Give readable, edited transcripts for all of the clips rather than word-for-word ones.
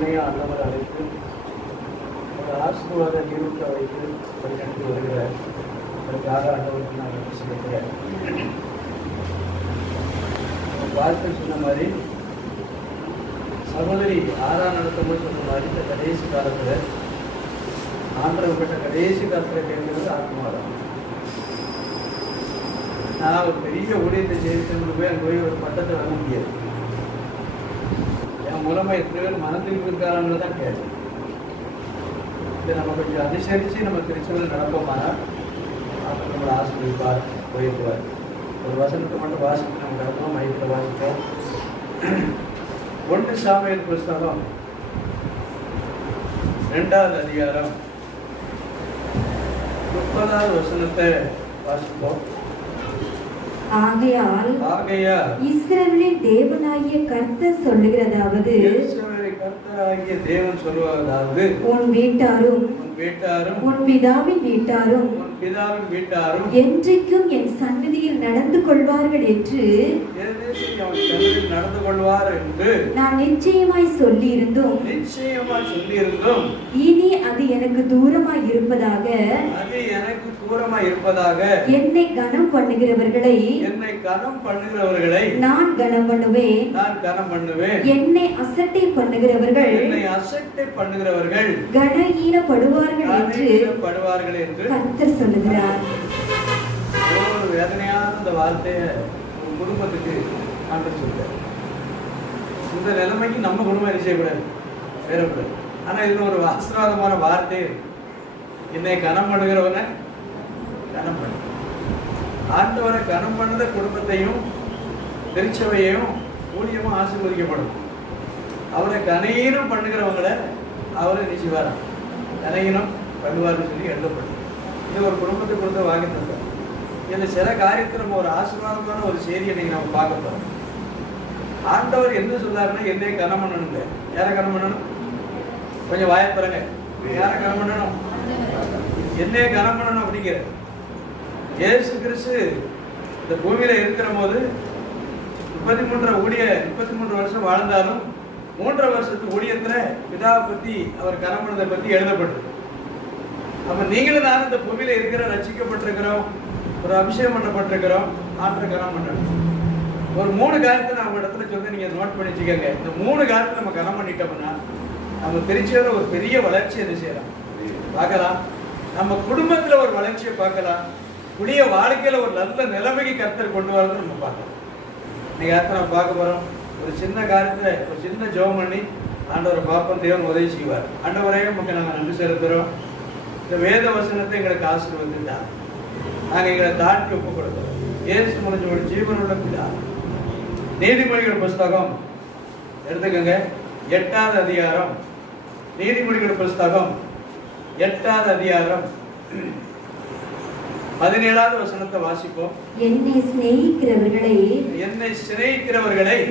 அருமையாக ஆண்டவர் அழைத்து ஒரு ஆசீர்வாத நிறுத்த வைத்து வழிநடத்தி வருகிறார். அதற்காக ஆண்டவருக்கு நான் நன்றி செலுத்துகிறேன். வாழ்க்கை சொன்ன மாதிரி சகோதரி ஆறாம் நடத்தும்போது சொன்ன மாதிரி இந்த கடைசி காலத்தில் ஆண்டவர்கிட்ட கடைசி காலத்தில் கேட்கிறது ஆத்மாதான். நான் ஒரு பெரிய ஊழியத்தை செய்து போய் அங்கே போய் ஒரு பட்டத்தை வாங்க முடியாது. என் மூலமாக எத்தனை பேர் மனத்தில் இருக்காரன்னு தான் கேட்டேன். இதை நம்ம கொஞ்சம் அனுசரித்து நம்ம திருச்சபையில் நடப்போமானா அப்போ நம்மளை ஆசிரியப்பார் போயிருப்பார். ஒரு வசனத்தை மட்டும் வாசித்து நம்ம நடப்போம், மையத்தில் வாசிப்போம். 1 சாமுவேல் புஸ்தகம் 2ஆம் அதிகாரம் 30ஆவது வசனத்தை வாசிப்போம். ஆகையால் இஸ்ரவேலின் தேவனாகிய கர்த்தர் சொல்லுகிறதாவது, கர்த்தராகிய தேவன் சொல்லுவதாவது, உன் வீட்டாரும் உன் பிதாவின் வீட்டாரும் என்றைக்கும் என் சன்னதியில் நடந்து கொள்வார்கள் என்று நான் நிச்சயமாய் சொல்லியிருந்தும் இனி அது எனக்கு தூரமாய் இருப்பதாக என்னை கனம் பண்ணுகிறவர்களை நான் கனம் பண்ணுவேன். என்னை அசட்டை பண்ணுகிறவர்கள் கனஈனப்படுவார்கள் என்று கர்த்தர் சொல்லுகிறார். ஒரு வேதனையான இந்த வார்த்தையை ஒரு குடும்பத்துக்கு ஆண்டவர் சொல்றார். இந்த நிலைமைக்கு நம்ம குடும்பம் என்ன செய்யக்கூடாது, வேறக்கூடாது. ஆனால் இதுல ஒரு ஆசீர்வாதமான வார்த்தை, என்னை கனம் பண்ணுகிறவனை கனம் பண்ணு. ஆண்டவரை கனம் பண்ணத குடும்பத்தையும் திருச்சபையையும் ஊழியமும் ஆசீர்வதிக்கப்படும். அவரை கனஈனம் பண்ணுகிறவங்களை அவரை நிச்சயவாரா கனஈனம் பண்ணுவார்னு சொல்லி எழுதப்படும். இது ஒரு குடும்பத்துக்கு கொடுத்த வாங்கிட்டு இதில் சில காரியத்தில் நம்ம ஒரு ஆசீர்வாதமான ஒரு செய்தியை நீங்கள் நம்ம பார்க்க போகிறோம். ஆண்டவர் என்ன சொன்னாருன்னா, என்னை கனம் பண்ணணுங்க. யாரை கனம் பண்ணணும்? கொஞ்சம் வாயப்பறங்க. யாரை கனம் பண்ணணும்? என்னைய கனம் பண்ணணும் அப்படிங்கிற இயேசு கிறிஸ்து இந்த பூமியில இருக்கிற போது 33 வருஷம் வாழ்ந்தாலும் 3 வருஷத்து ஊழியத்துல பிதாவை பத்தி அவர் கனம் பண்ணதை பத்தி எழுதப்பட்டது. அப்ப நீங்களும் நானும் இந்த பூமியில இருக்கிற ரட்சிக்கப்பட்டிருக்கிறோம், ஒரு அபிஷேகம் பண்ணப்பட்டிருக்கிறோம். ஆற்ற கனம் பண்ணணும். ஒரு 3 காரியத்தை நான் உங்க இடத்துல சொல்லி நீங்க நோட் பண்ணி வச்சுக்கோங்க. இந்த 3 காரியத்தை நம்ம கனம் பண்ணிட்டோம்னா நம்ம திருச்சியில ஒரு பெரிய வளர்ச்சி என்ன செய்யலாம் பார்க்கலாம். நம்ம குடும்பத்துல ஒரு வளர்ச்சியை பார்க்கலாம். புதிய வாழ்க்கையில ஒரு நல்ல நிலைமைக்கு கர்த்தர் கொண்டு வரது நம்ம பார்க்கலாம். இன்னைக்கு நம்ம பார்க்க போறோம். ஒரு சின்ன காரியத்தை ஒரு சின்ன ஜெபம் பண்ணி ஆண்டவரை பார்ப்போம். தேவன் உதவி செய்வார். ஆண்டவரையே நமக்கு நாங்கள் நன்றி செலுத்துகிறோம். இந்த வேத வசனத்தை எங்களுக்கு ஆசீர்வதித்தார். நாங்கள் எங்களை தாழ்த்தி ஒப்புக் கொடுக்கிறோம். இயேசு முடிஞ்ச ஒரு ஜீவனுள்ள பிதா. நீதிமொழிகள் புஸ்தகம் எடுத்துக்கோங்க, 8ஆவது அதிகாரம். நீதிமொழிகள் புஸ்தகம் 8ஆவது அதிகாரம் 17ஆவது வசனத்தை வாசிப்போம். என்னை சிநேகிக்கிறவர்களை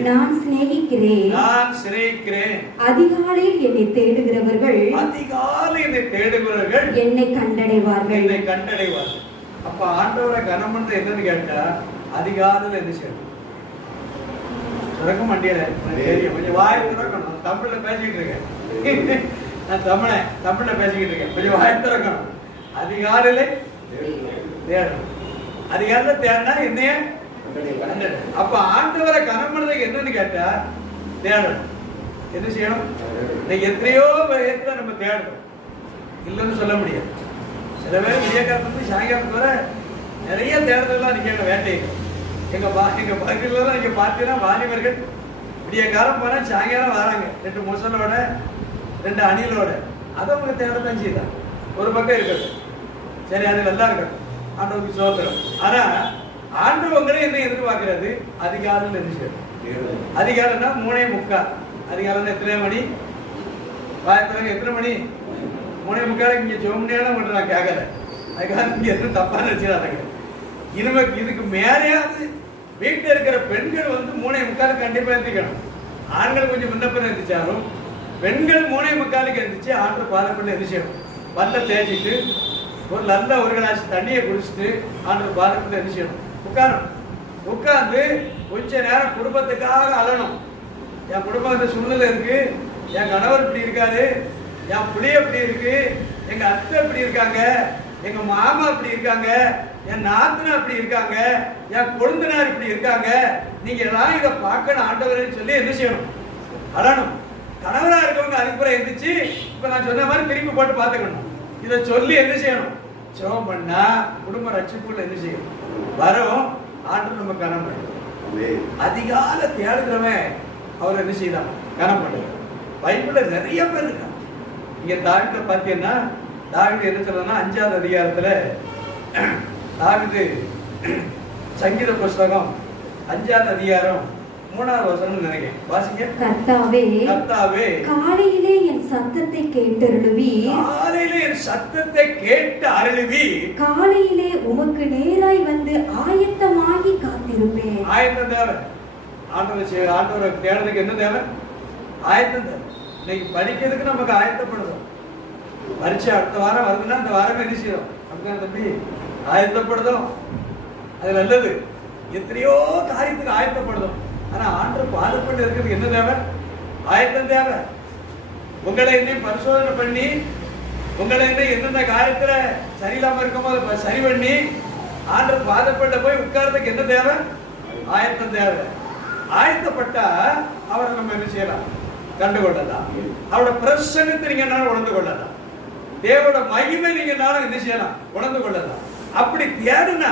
நான் சிநேகிக்கிறேன். அதிகாலையில் என்னை தேடுகிறவர்கள் என்னை கண்டடைவார்கள். அப்ப ஆண்டவரை கனம் பண்றது என்னன்னு கேட்டா, அதிகாலையில் என்ன செய்யணும்? திறக்க மாட்டேன், கொஞ்சம் வாய் திறக்கணும். தமிழ்ல பேசிக்கிட்டு இருக்கேன். நான் தமிழ்ல பேசிக்கிட்டு இருக்கேன். கொஞ்சம் வாய் திறக்கணும். அதிகாலையில தேடணும். அதிகாலையில தேடினா என்னைய. அப்ப ஆண்டவரை கனம் பண்றதுக்கு என்னன்னு கேட்டா தேடணும். என்ன செய்யணும்? எத்தனையோ பேர்ல நம்ம தேடணும், இல்லைன்னு சொல்ல முடியாது. சில பேர் விஜயகாந்த் சாயங்காலம் வர நிறைய தேடுதல்லாம் நீங்க வேட்டைகள் எங்க பகுதியில தான் நீங்க பார்த்தீங்கன்னா வாலிபர்கள் விடிய காலம் போனா சாயங்காலம் வராங்க 2 முசலோட 2 அணிலோட. அதை அவங்க தேடத்தான் செய்தாங்க. ஒரு பக்கம் இருக்கட்டும், சரி, அது நல்லா இருக்கட்டும், ஆண்டவருக்கு சோத்திரம். ஆனா ஆண்டவங்களே என்ன எதிர்பார்க்கிறது? அதிகாலையில் என்ன செய்யணும்? அதிகாலைன்னா 3:45. அதிகாலைன்னா எத்தனை மணி? வாயத்திலங்க எத்தனை மணி? 3:45. இங்க ஜோம்னியாலும் மட்டும் நான் கேட்கல. அதுக்காக நீங்க எதுவும் தப்பா நினைச்சிடாதீங்க. இதுக்கு மேலேயாவது வீட்டில் இருக்கிற பெண்கள் 3:45 கண்டிப்பா எழுந்திக்கணும். ஆண்கள் கொஞ்சம் முன்னப்ப எழுந்திச்சாலும் பெண்கள் 3:45 எழுந்திச்சு ஆண்டு பாதப்பட்டு எழுந்திச்சணும். பல்ல தேய்ச்சிட்டு ஒரு நல்ல ஒரு கிளாஸ் தண்ணியை குடிச்சிட்டு ஆண்டு பாதப்பட்டு எழுந்திச்சணும். உட்கார்ந்து கொஞ்ச நேரம் குடும்பத்துக்காக அழணும். என் குடும்பம் இந்த சூழ்நிலை இருக்கு, என் கணவர் இப்படி இருக்காரு, என் பிள்ளைய இப்படி இருக்கு, எங்க அத்தை இப்படி இருக்காங்க, எங்க மாமா இப்படி இருக்காங்க, என் நாத்தனா இப்படி இருக்காங்க, என் கொழுந்தனார் இப்படி இருக்காங்க, நீங்க எல்லாம் இதை பார்க்கணும் ஆண்டவர்னு சொல்லி என்ன செய்யணும்? அழணும். கணவரா இருக்கவங்க அதுக்குப்புறம் எந்திரிச்சு இப்ப நான் சொன்ன மாதிரி திருப்பி போட்டு பார்த்துக்கணும். இதை சொல்லி என்ன செய்யணும்? ஜெபம் பண்ணா குடும்ப ரட்சிப்புள்ள என்ன செய்யணும்? வரும். ஆண்டு நம்ம கனம் பண்ணுவோம். அதிகால தேடுகிறவன் அவர் என்ன செய்யலாம்? கனம் பண்ணுவார். பைபிள்ல நிறைய பேர் இருக்காங்க. இங்க தாவீதை பார்த்தீங்கன்னா தாவீது என்ன சொல்றதுன்னா 5வது அதிகாரத்துல தாவீது சங்கீத புஸ்தகம் 5வது அதிகாரம் 3வது வசனம் நினைக்கிறேன். வாசிங்க. கர்த்தாவே, கர்த்தாவே, காலையிலே என் சத்தத்தை கேட்டருளுவி, காலையிலே என் சத்தத்தை கேட்டு அருளுவி, காலையிலே உமக்கு நேராய் வந்து ஆயத்தமாகி காத்திருப்பேன். ஆயத்தம் தேவை. ஆண்டவரை தேடுறதுக்கு என்ன தேவை? ஆயத்தம் தேவை. இன்னைக்கு படிக்கிறதுக்கு நமக்கு ஆயத்தப்படுதோம். பரீட்சை அடுத்த வாரம் வருதுன்னா அந்த வாரமே என்ன செய்யும்? அப்படிதான் தம்பி, ஆயத்தப்படுதோம். அது நல்லது. எத்தனையோ காரியத்துக்கு ஆயத்தப்படுதோம். ஆனா ஆண்டவர் பாதுகாப்பு இருக்கிறதுக்கு என்ன தேவை? ஆயத்தம் தேவை. உங்களை இன்னும் பரிசோதனை பண்ணி உங்களை இன்னும் எந்தெந்த காரியத்துல சரியில்லாம இருக்குமோ அதை சரி பண்ணி ஆண்டவர் பாதப்பட்ட போய் உட்கார்றதுக்கு என்ன தேவை? ஆயத்தம் தேவை. ஆயத்தப்பட்டா அவரை நம்ம என்ன செய்யலாம்? கண்டுகொள்ளலாம். அவரோட பிரசன்னத்தை நீங்க என்னாலும் உணர்ந்து கொள்ளலாம். தேவோட மகிமை நீங்க என்னாலும் என்ன செய்யலாம்? உணர்ந்து கொள்ளலாம். அப்படி தேடுனா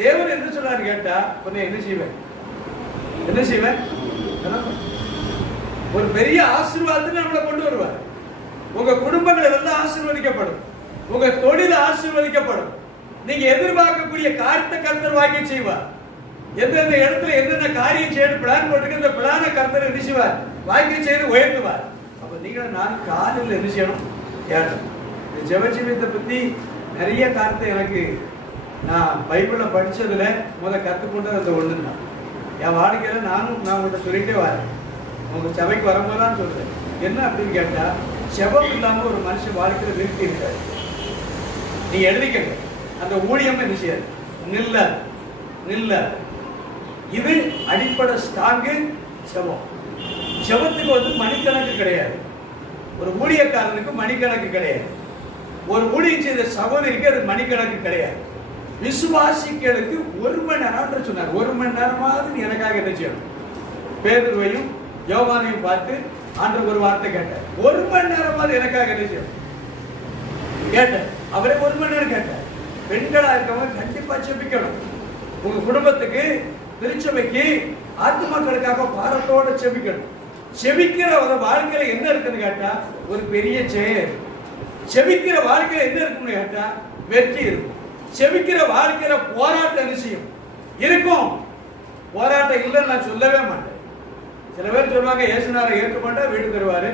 தேவன் என்ன சொல்றாரு கேட்டா, உன்னை என்ன செய்வேன்? என்ன செய்வேன்? ஒரு பெரிய ஆசீர்வாதத்தை நம்மளை கொண்டு வருவார். உங்க குடும்பங்கள் எல்லாம் ஆசீர்வதிக்கப்படும். உங்க தொழில் ஆசீர்வதிக்கப்படும். நீங்க எதிர்பார்க்கக்கூடிய காரியத்தை கர்த்தர் வாங்கி செய்வார். எந்தெந்த இடத்துல என்னென்ன காரியம் செய்ய பிளான் போட்டுருக்கு அந்த பிளான கர்த்தர் என்ன செய்வார்? வாங்கி செய்து உயர்த்துவார். அப்ப நீங்க நான் காலையில் என்ன செய்யணும்? கேட்டோம். இந்த ஜெபஜீவியத்தை பத்தி நிறைய காரியத்தை எனக்கு நான் பைபிள்ல படிச்சதுல கற்றுக்கொண்டது அந்த ஒன்று தான். என் வாழ்க்கையில நான் உங்கள்கிட்ட சொல்லிட்டே வரேன். உங்க சபைக்கு வரும்போது தான் சொல்றேன். என்ன அப்படின்னு கேட்டா, செபம் இல்லாம ஒரு மனுஷன் வாழ்க்கையில நிறுத்தி இருக்காரு. நீங்க எழுதிக்கங்க. அந்த ஊழியம் என்ன செய்யாது? நில்ல. இது அடிப்படை ஸ்டாங்கு செபம். செபத்துக்கு மணிக்கணக்கு கிடையாது. ஒரு ஊழியக்காரனுக்கு மணிக்கணக்கு கிடையாது. ஒரு ஊழியம் செய்த சகோதரிக்கு அது மணிக்கணக்கு கிடையாது. விசுவாசிகளுக்கு 1 மணி நேரம் சொன்னார். 1 மணி நேரமாவது எனக்காக என்ன செய்யணும்? பேதுருவையும் யோவானையும் பார்த்து ஆண்டவர் ஒரு வார்த்தை கேட்டார். 1 மணி நேரமாவது எனக்காக என்ன செய்யணும் கேட்டார். அவரே 1 மணி நேரம் கேட்டார். பெண்களா இருக்கவங்க கண்டிப்பா செபிக்கணும். உங்க குடும்பத்துக்கு, திருச்சபைக்கு, ஆத்துமாக்களுக்காக பாரத்தோட செபிக்கணும். செபிக்கிற வாழ்க்கையில என்ன இருக்குன்னு கேட்டா ஒரு பெரிய செயல். செபிக்கிற வாழ்க்கையில என்ன இருக்குன்னு கேட்டா வெற்றி இருக்கும். செபிக்கிற வாழ்க்கையில போராட்டம் நிச்சயம் இருக்கும். போராட்டம் இல்லைன்னு நான் சொல்லவே மாட்டேன். சில பேர் சொல்லுவாங்க இயேசுநாரை ஏற்றுக்கொண்டா வீடு தருவாரு,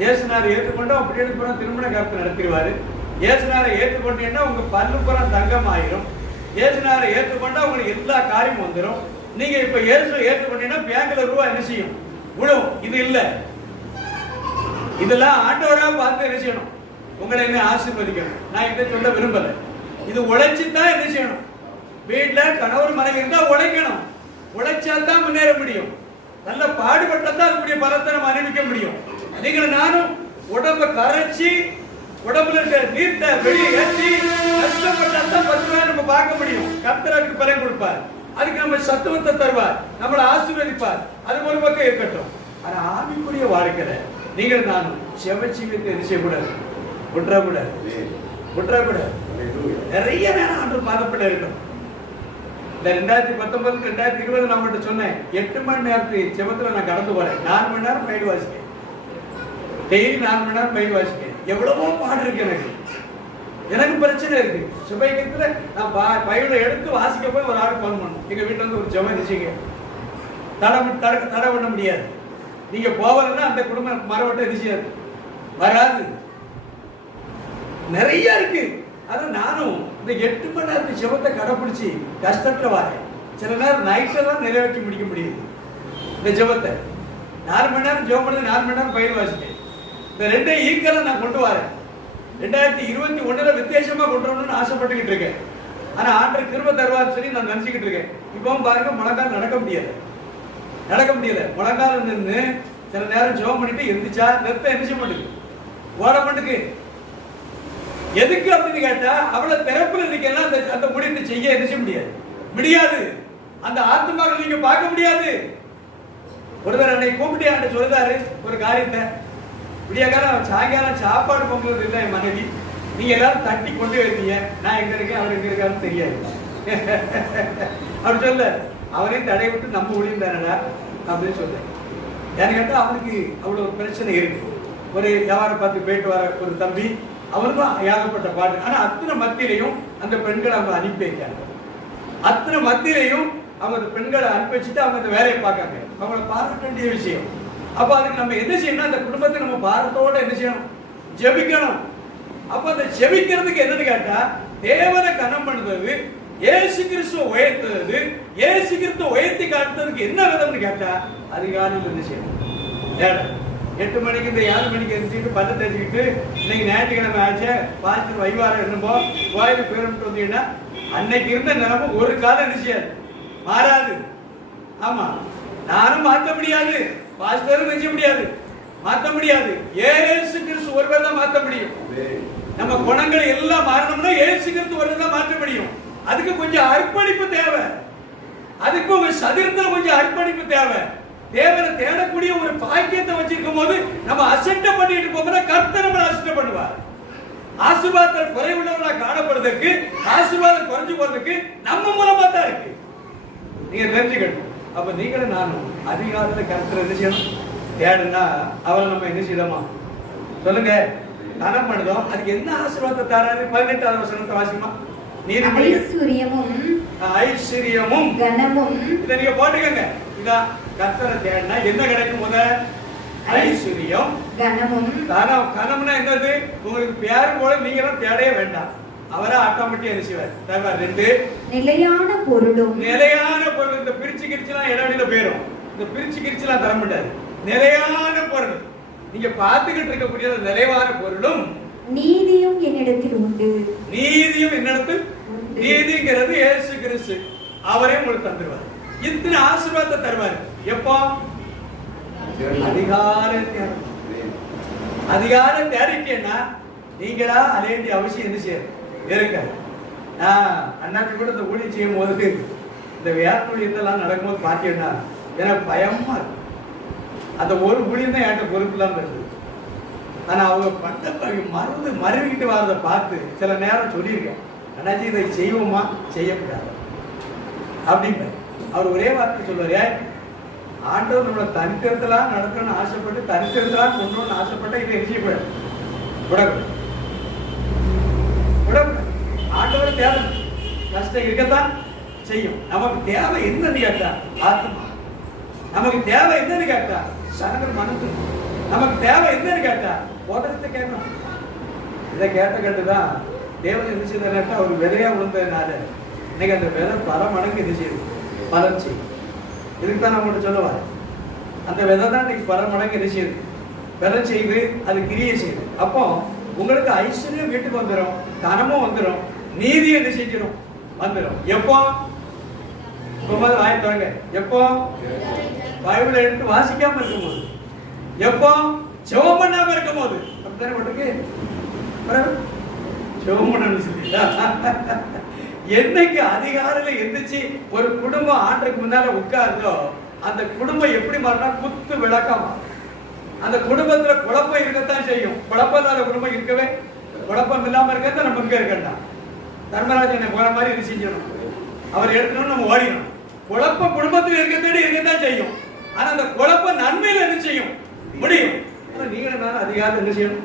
இயேசுநாரை ஏற்றுக்கொண்டா அப்படி புறம் திருமண காப்பு நடத்திடுவாரு, இயேசுநாரை ஏற்றுக்கொண்டீங்கன்னா உங்க பல்லு புறம் தங்கம் ஆயிரும், இயேசுநாரை ஏற்றுக்கொண்டா உங்களுக்கு எல்லா காரியமும் வந்துடும். நீங்க இப்ப இயேசுவை ஏற்றுக்கொண்டீங்கன்னா பேங்க்ல ரூபா என்ன செய்யும்? விடும். இது இல்லை. இதெல்லாம் ஆண்டவரா பார்த்து என்ன செய்யணும்? உங்களை என்ன ஆசீர்வதிக்கணும். நான் இதை சொல்ல விரும்பல. இது உழைச்சுதான் என்ன செய்யணும்? வீட்டுல கணவர் மனைவி இருந்தா உழைக்கணும். உழைச்சா தான் முன்னேற முடியும். நல்ல பாடுபட்டதான் அதுக்குரிய பலத்தை நம்ம அனுபவிக்க முடியும். நீங்கள் நானும் உடம்ப கரைச்சி உடம்புல நீர்த்த வெளியே ஏற்றி கஷ்டப்பட்டா தான் 10 ரூபாய் நம்ம பார்க்க முடியும். கர்த்தருக்கு பலன் கொடுப்பார். அதுக்கு நம்ம சத்துவத்தை தருவார், நம்மளை ஆசீர்வதிப்பார். அது ஒரு பக்கம் இருக்கட்டும். ஆனா ஆவிக்குரிய வாழ்க்கையில நீங்கள் நானும் செவச்சீவியத்தை என்ன செய்யக்கூடாது? விட்டுறக்கூடாது. நிறைய நேரம் ஆண்டு பாதப்பட இருக்கணும். இந்த 2019 2020 நான் உங்கள்கிட்ட சொன்னேன் 8 மணி நேரத்துக்கு செபத்துல நான் கடந்து போறேன். 4 மணி நேரம் பயிர் வாசிக்கேன். டெய்லி 4 மணி நேரம் பயிர் வாசிக்கேன். எவ்வளவோ பாடு இருக்கு. எனக்கு பிரச்சனை இருக்கு. சுபைக்கத்துல நான் பயிரை எடுத்து வாசிக்க போய் ஒரு ஆள் போன் பண்ணணும். எங்க வீட்டுல இருந்து ஒரு ஜெபம் நிச்சயங்க தடை பண்ண முடியாது. நீங்க போவலன்னா அந்த குடும்பம் மரவட்டம் நிச்சயாது வராது. நிறைய இருக்கு. அதான் நானும் இந்த 8 மணி நேரத்து ஜெபத்தை கடைப்பிடிச்சு கஷ்டத்துல வரேன். சில நேரம் நைட்டெல்லாம் நிறைவேற்றி முடிக்க முடியுது. இந்த ஜெபத்தை 4 மணி நேரம் ஜெபம் பண்ணி 4 மணி நேரம் பயிர் வாசிட்டேன். இந்த 2 ஈக்கெல்லாம் நான் கொண்டு வரேன். 2021 வித்தியாசமா கொண்டு வரணும்னு ஆசைப்பட்டுக்கிட்டு இருக்கேன். ஆனா ஆண்டவர் கிருபை தருவார்னு சொல்லி நான் நினைச்சுக்கிட்டு இருக்கேன். இப்பவும் பாருங்க முழங்கால் நடக்க முடியல. முழங்கால நின்று சில நேரம் ஜெபம் பண்ணிட்டு எந்திரிச்சா ரத்தம் எந்திரிச்ச மாட்டுக்கு, ஓட மாட்டுக்கு. எதுக்கு அப்படின்னு கேட்டா அவளை திறப்புல இருக்கேன்னா அந்த முடிவை செய்ய எந்திரிச்ச முடியாது. அந்த ஆத்மாக்கள் நீங்க பார்க்க முடியாது. ஒருத்தர் அன்னைக்கு கூப்பிட்டு என்கிட்ட சொல்லுதாரு ஒரு காரியத்தை, விடியகாலம் சாயங்காலம் சாப்பாடு பொங்கல் இல்லை என் மனைவி, நீங்க எல்லாரும் தட்டி கொண்டு வருவீங்க, நான் எங்க இருக்கேன் அவர் எங்க இருக்காருன்னு தெரியாது. அப்படி சொல்ல அவரையும் தடை விட்டு நம்ம முடியும் தானடா அப்படின்னு சொல்ல. ஏன்னு கேட்டா அவனுக்கு அவ்வளவு ஒரு பிரச்சனை இருக்கு. ஒரு வியாபாரம் பார்த்து போயிட்டு வர ஒரு தம்பி, அவனுக்கும் ஏகப்பட்ட பாட்டு. ஆனா அத்தனை மத்தியிலையும் அந்த பெண்களை அவங்க அனுப்பி வைக்காங்க. அத்தனை மத்தியிலையும் அவங்க அந்த பெண்களை அனுப்பி வச்சுட்டு அவங்க அந்த வேலையை பார்க்காங்க. அவங்கள பார்க்க வேண்டிய விஷயம். அப்ப அதுக்கு நம்ம என்ன செய்யணும், அந்த குடும்பத்தை நம்ம பாரத்தோட என்ன செய்யணும், ஜெபிக்கணும். அப்ப அந்த ஜெபிக்கிறதுக்கு என்னன்னு கேட்டா, தேவனை கனம் பண்ணுறது, இயேசு கிறிஸ்துவ உயர்த்துறது, இயேசு கிறிஸ்துவ உயர்த்தி காட்டுறதுக்கு என்ன விதம்னு கேட்டா, அதிகாலையில் என்ன செய்யணும். 8 மணிக்கு இந்த 7 மணிக்கு எழுந்திட்டு பல்ல தெரிஞ்சுக்கிட்டு இன்னைக்கு ஞாயிற்றுக்கிழமை ஆச்சு பார்த்து வைவாரம் என்னமோ கோயிலுக்கு பேரமிட்டு வந்தீங்கன்னா அன்னைக்கு இருந்த நிலைமை ஒரு காலம் என்ன செய்யாது, மாறாது. ஆமா, நானும் மாற்ற முடியாது, பாஸ்டரும் செய்ய முடியாது, மாற்ற முடியாது. இயேசு கிறிஸ்து ஒருவர் தான் மாற்ற முடியும். நம்ம குணங்களை எல்லாம் மாறணும்னா இயேசு கிறிஸ்து ஒருவர் தான் மாற்ற முடியும். அதுக்கு கொஞ்சம் அர்ப்பணிப்பு தேவை. அதுக்கு ஒரு சதுரத்துல கொஞ்சம் அர்ப்பணிப்பு தேவை. தேவனை தேடக்கூடிய ஒரு பாக்கியத்தை வச்சிருக்கும் போது நம்ம அசட்ட பண்ணிட்டு போகும்போது கர்த்தர் நம்மளை அசட்ட பண்ணுவார். ஆசீர்வாதத்தில் குறைவுள்ளவர்களா காணப்படுறதுக்கு, ஆசீர்வாதம் குறைஞ்சு போறதுக்கு நம்ம மூலமா தான் இருக்கு. நீங்க தெரிஞ்சுக்கணும். அப்ப நீங்களும் நானும் அதிகாரத்துல கர்த்தர் என்ன செய்யணும், தேடுனா அவரை நம்ம என்ன செய்யலாமா சொல்லுங்க, கனம் பண்ணுதோம். அதுக்கு என்ன ஆசீர்வாதத்தை தராரு? 18வது வசனத்தை வாசிமா. ஐஸ்வர்யமும் கனமும் இதை நீங்க போட்டுக்கங்க. இதான் கர்த்தரை தேடினா என்ன கிடைக்கும்? முத ஐஸ்வர்யம், கனமும். கனம்னா என்னது? உங்களுக்கு பேரு போல நீங்களும் தேடவே வேண்டாம், அவரே ஆட்டோமேட்டிக்கா என்ன செய்வார், தருவார். 2 நிலையான பொருளும். நிலையான பொருள். இந்த பிரிச்சு கிரிச்சுலாம் இடவெளியில போயிடும். இந்த பிரிச்சு கிரிச்சுலாம் தர மாட்டாரு. நிலையான பொருள், நீங்க பார்த்துக்கிட்டு இருக்கக்கூடிய நிலையான பொருளும். நீதியும் என்னிடத்தில் உண்டு. நீதியும் என்னிடத்தில். நீதிங்கிறது இயேசு கிறிஸ்து, அவரே உங்களுக்கு தந்துருவார். இத்தனை ஆசீர்வாதத்தை தருவார். எப்போ? அதிகாரம் தேடிட்டேன்னா நீங்களா அலைய அவசியம் என்ன செய்ய இருக்காது. அண்ணாக்கு கூட இந்த ஊழியம் செய்யும் போது இந்த வேற ஊழியத்தெல்லாம் நடக்கும்போது பார்த்தீங்கன்னா எனக்கு பயமா இருக்கு. அந்த ஒரு ஊழியம் தான் என்கிட்ட பொறுப்பு இல்லாமல் இருக்குது. ஆனா அவங்க பண்ண மறுவிக்கிட்டு வரதை பார்த்து சில நேரம் சொல்லியிருக்கேன், அண்ணாச்சி இதை செய்வோமா செய்யக்கூடாது அப்படின்னு. அவர் ஒரே வார்த்தை சொல்லுவாரு, ஆண்டவர் நம்மளை தனித்திருத்தலாம் நடக்கணும்னு ஆசைப்பட்டு தனித்திருத்தலாம் கொண்டு ஆசைப்பட்ட இதை எரிஞ்சப்படாது, விடக்கூடாது. ஆண்டவர் தேவை கஷ்டம் இருக்கத்தான் செய்யும். நமக்கு தேவை என்னன்னு கேட்டா ஆத்மா. நமக்கு தேவை என்னன்னு கேட்டா சனங்கள் மனசு. நமக்கு தேவை என்னன்னு கேட்டா போதகத்தை கேட்கணும். இதை கேட்டுதான் தேவன் என்ன செய்தார், அவர் விதையா விழுந்ததுனால இன்னைக்கு அந்த விதை பல மடங்கு என்ன செய்யுது, பலன் செய்யும். இதுக்கு தான் நான் உங்கள்கிட்ட சொல்லுவார், அந்த விதை தான் இன்னைக்கு பல மடங்கு என்ன செய்யுது, விதை செய்து அது கிரியை செய்யுது. அப்போ உங்களுக்கு ஐஸ்வர்யம் வீட்டுக்கு வந்துடும், கனமும் வந்துடும், நீதி என்ன செஞ்சிடும் வந்துடும். எப்போ? வாய்ப்பாங்க. எப்போ? பைபிளை எடுத்து வாசிக்காம இருக்கும் போது. எப்போ? ஜெபம் பண்ணாம இருக்கும் போது. அப்படித்தானே போட்டுருக்கு. ஜெபம் பண்ணணும் சொல்லிட்டா. என்னைக்கு அதிகாலையில எந்திரிச்சு ஒரு குடும்பம் ஆண்டுக்கு முன்னால உட்கார்ந்தோ அந்த குடும்பம் எப்படி மாறினா குத்து விளக்கமா. அந்த குடும்பத்துல குழப்பம் இருக்கத்தான் செய்யும். குழப்பம் இல்லாத குடும்பம் இருக்கவே, குழப்பம் இல்லாம இருக்கிறத நம்ம இங்க இருக்கண்டா. தர்மராஜன் போற மாதிரி இது செஞ்சிடணும், அவர் எடுக்கணும்னு நம்ம ஓடிடணும். குழப்பம் குடும்பத்தில் இருக்கத்தான் செய்யும். ஆனா அந்த குழப்பம் நன்மையில என்ன செய்யும் முடியும். நீங்களும் நான் அதிகாரம் என்ன செய்யணும்,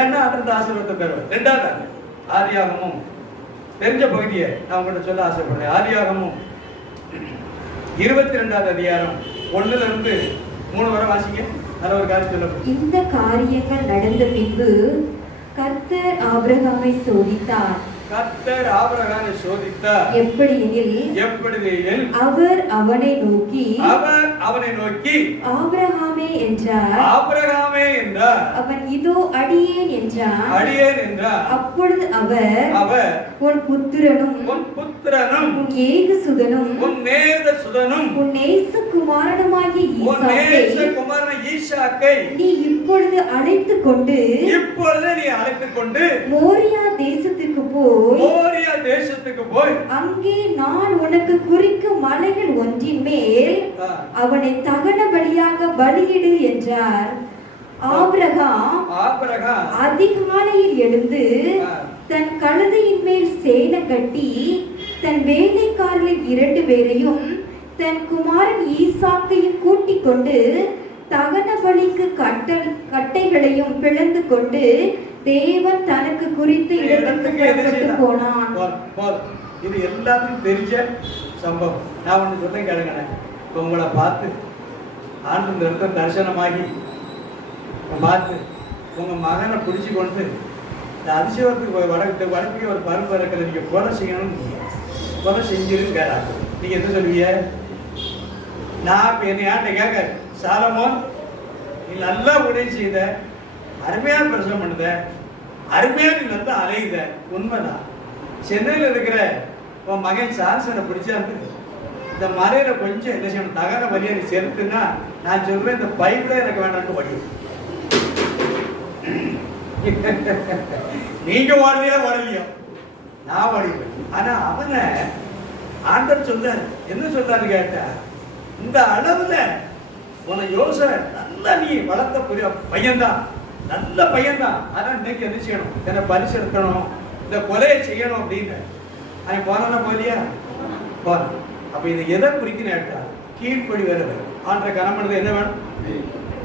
ஏன்னா அந்த ஆசீர்வாதத்தை பெறுவேன். 2வது ஆதியாகமும் தெரிஞ்ச பகுதியை நான் உங்கள்கிட்ட சொல்ல ஆசைப்படுறேன். ஆதியாகமும் 22வது அதிகாரம் 1ல இருந்து 3 வரை வாசிங்க. நல்ல ஒரு காரியம் சொல்ல. இந்த காரியங்கள் நடந்த பின்பு கர்த்தர் ஆபிரகாமை சோதித்தார். கர்த்தர் ஆபிரகாமை சோதித்தார். எப்படியெனில் அவர் அவனை நோக்கி ஆபிரகாமே என்றார். அவன் இதோ அடியேன் என்றார். அப்பொழுது அவர் உன் புத்திரனும் உன் ஏகசுதனும் உன் நேசகுமாரனுமாகிய ஈசாக்கை ஈசாக்கை நீ இப்பொழுது அழைத்துக் கொண்டு நீ அழைத்துக் கொண்டு மோரியா தேசத்துக்கு போய் மோரியா தேசத்துக்கு போய் அங்கே நான் உனக்கு குறிக்கும் மலைகள் ஒன்றின் மேல் அவனை தகன பலியாக பலியிடு என்றார். ஆபிரகாம் அதிகாலையில் எழுந்து தன் கழுதையின் மேல் சேணம் கட்டி தன் வேலைக்காரரில் 2 பேரையும் தன் குமாரன் ஈசாக்கையும் கூட்டிக் கொண்டு தகன பலிக்கு கட்டைகளையும் பிளந்து கொண்டு தேவன் தனக்கு குறித்த இடத்துக்கு போனான். இது எல்லாத்துக்கும் தெரிஞ்ச சம்பவம். நான் ஒண்ணு சொல்ல கேளுங்க. உங்களை பார்த்து ஆண்டு நிறுத்தம் தரிசனமாகி பார்த்து உங்க மகனை பிடிச்சி கொண்டு இந்த அதிசயத்துக்கு வடக்கு ஒரு பருப்பு இறக்கல நீங்க கொலை செய்யணும், கொலை செஞ்சிருன்னு கேட்டாங்க. நீங்க என்ன சொல்லுவீங்க? நான் இப்போ என்னை யார்கிட்ட கேட்க, சாலமோன் நீ நல்லா உதவி செய்த, அருமையாக பிரசவம் பண்ணுத, அருமையாக நீ நல்லா அலையுத, உண்மைதான். சென்னையில் இருக்கிற உன் மகன் சான்சனை பிடிச்சாந்து இந்த மலையில கொஞ்சம் என்ன செய்யணும், தகர வழியை நீ செலுத்துன்னா நான் சொல்றேன் இந்த பைபிளே எனக்கு வேண்டாம்னு வழி. நீங்க வாழலையா வாழலையோ நான் வாழிப்பேன். ஆனா அவனை ஆண்டர் சொல்றாரு, என்ன சொல்றாரு கேட்டா, இந்த அளவுல உன யோசனை நல்லா நீ வளர்த்த பையன்தான், நல்ல பையன்தான். ஆனா இன்னைக்கு என்ன செய்யணும், என்னை பரிசெடுக்கணும், இந்த கொலையை செய்யணும் அப்படின்னு அவன் போனா போலியா போன. அப்ப இதை எதை குறிக்கணும் கேட்டா, கீழ்ப்படி வருது. ஆண்டரை கனமனது என்ன வேணும்,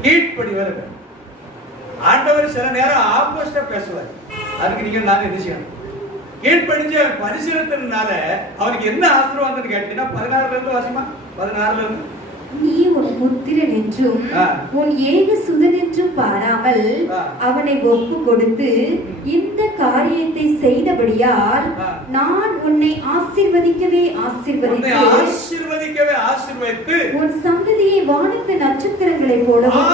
கீழ்ப்படி வருது. ஆண்டவர் சில நேரம் ஆப்போசிட்டா பேசுவார். அதுக்கு நீங்க நாங்க என்ன செய்யணும், கீழ்ப்படிஞ்ச பரிசீலத்தினால அவனுக்கு என்ன ஆசீர்வாதம் கேட்டீங்கன்னா 16ல இருந்து வாசிமா, 16ல இருந்து நீ உன் புத்திரன் என்றும் உன் ஏக சுதன் என்றும் பாராமல் அவனை ஒப்பு கொடுத்து இந்த காரியத்தை செய்தபடியால் நான் உன்னை ஆசீர்வதிக்கவே ஆசீர்வதித்து உன் சந்ததியை வானத்து நட்சத்திரங்களை போலவும்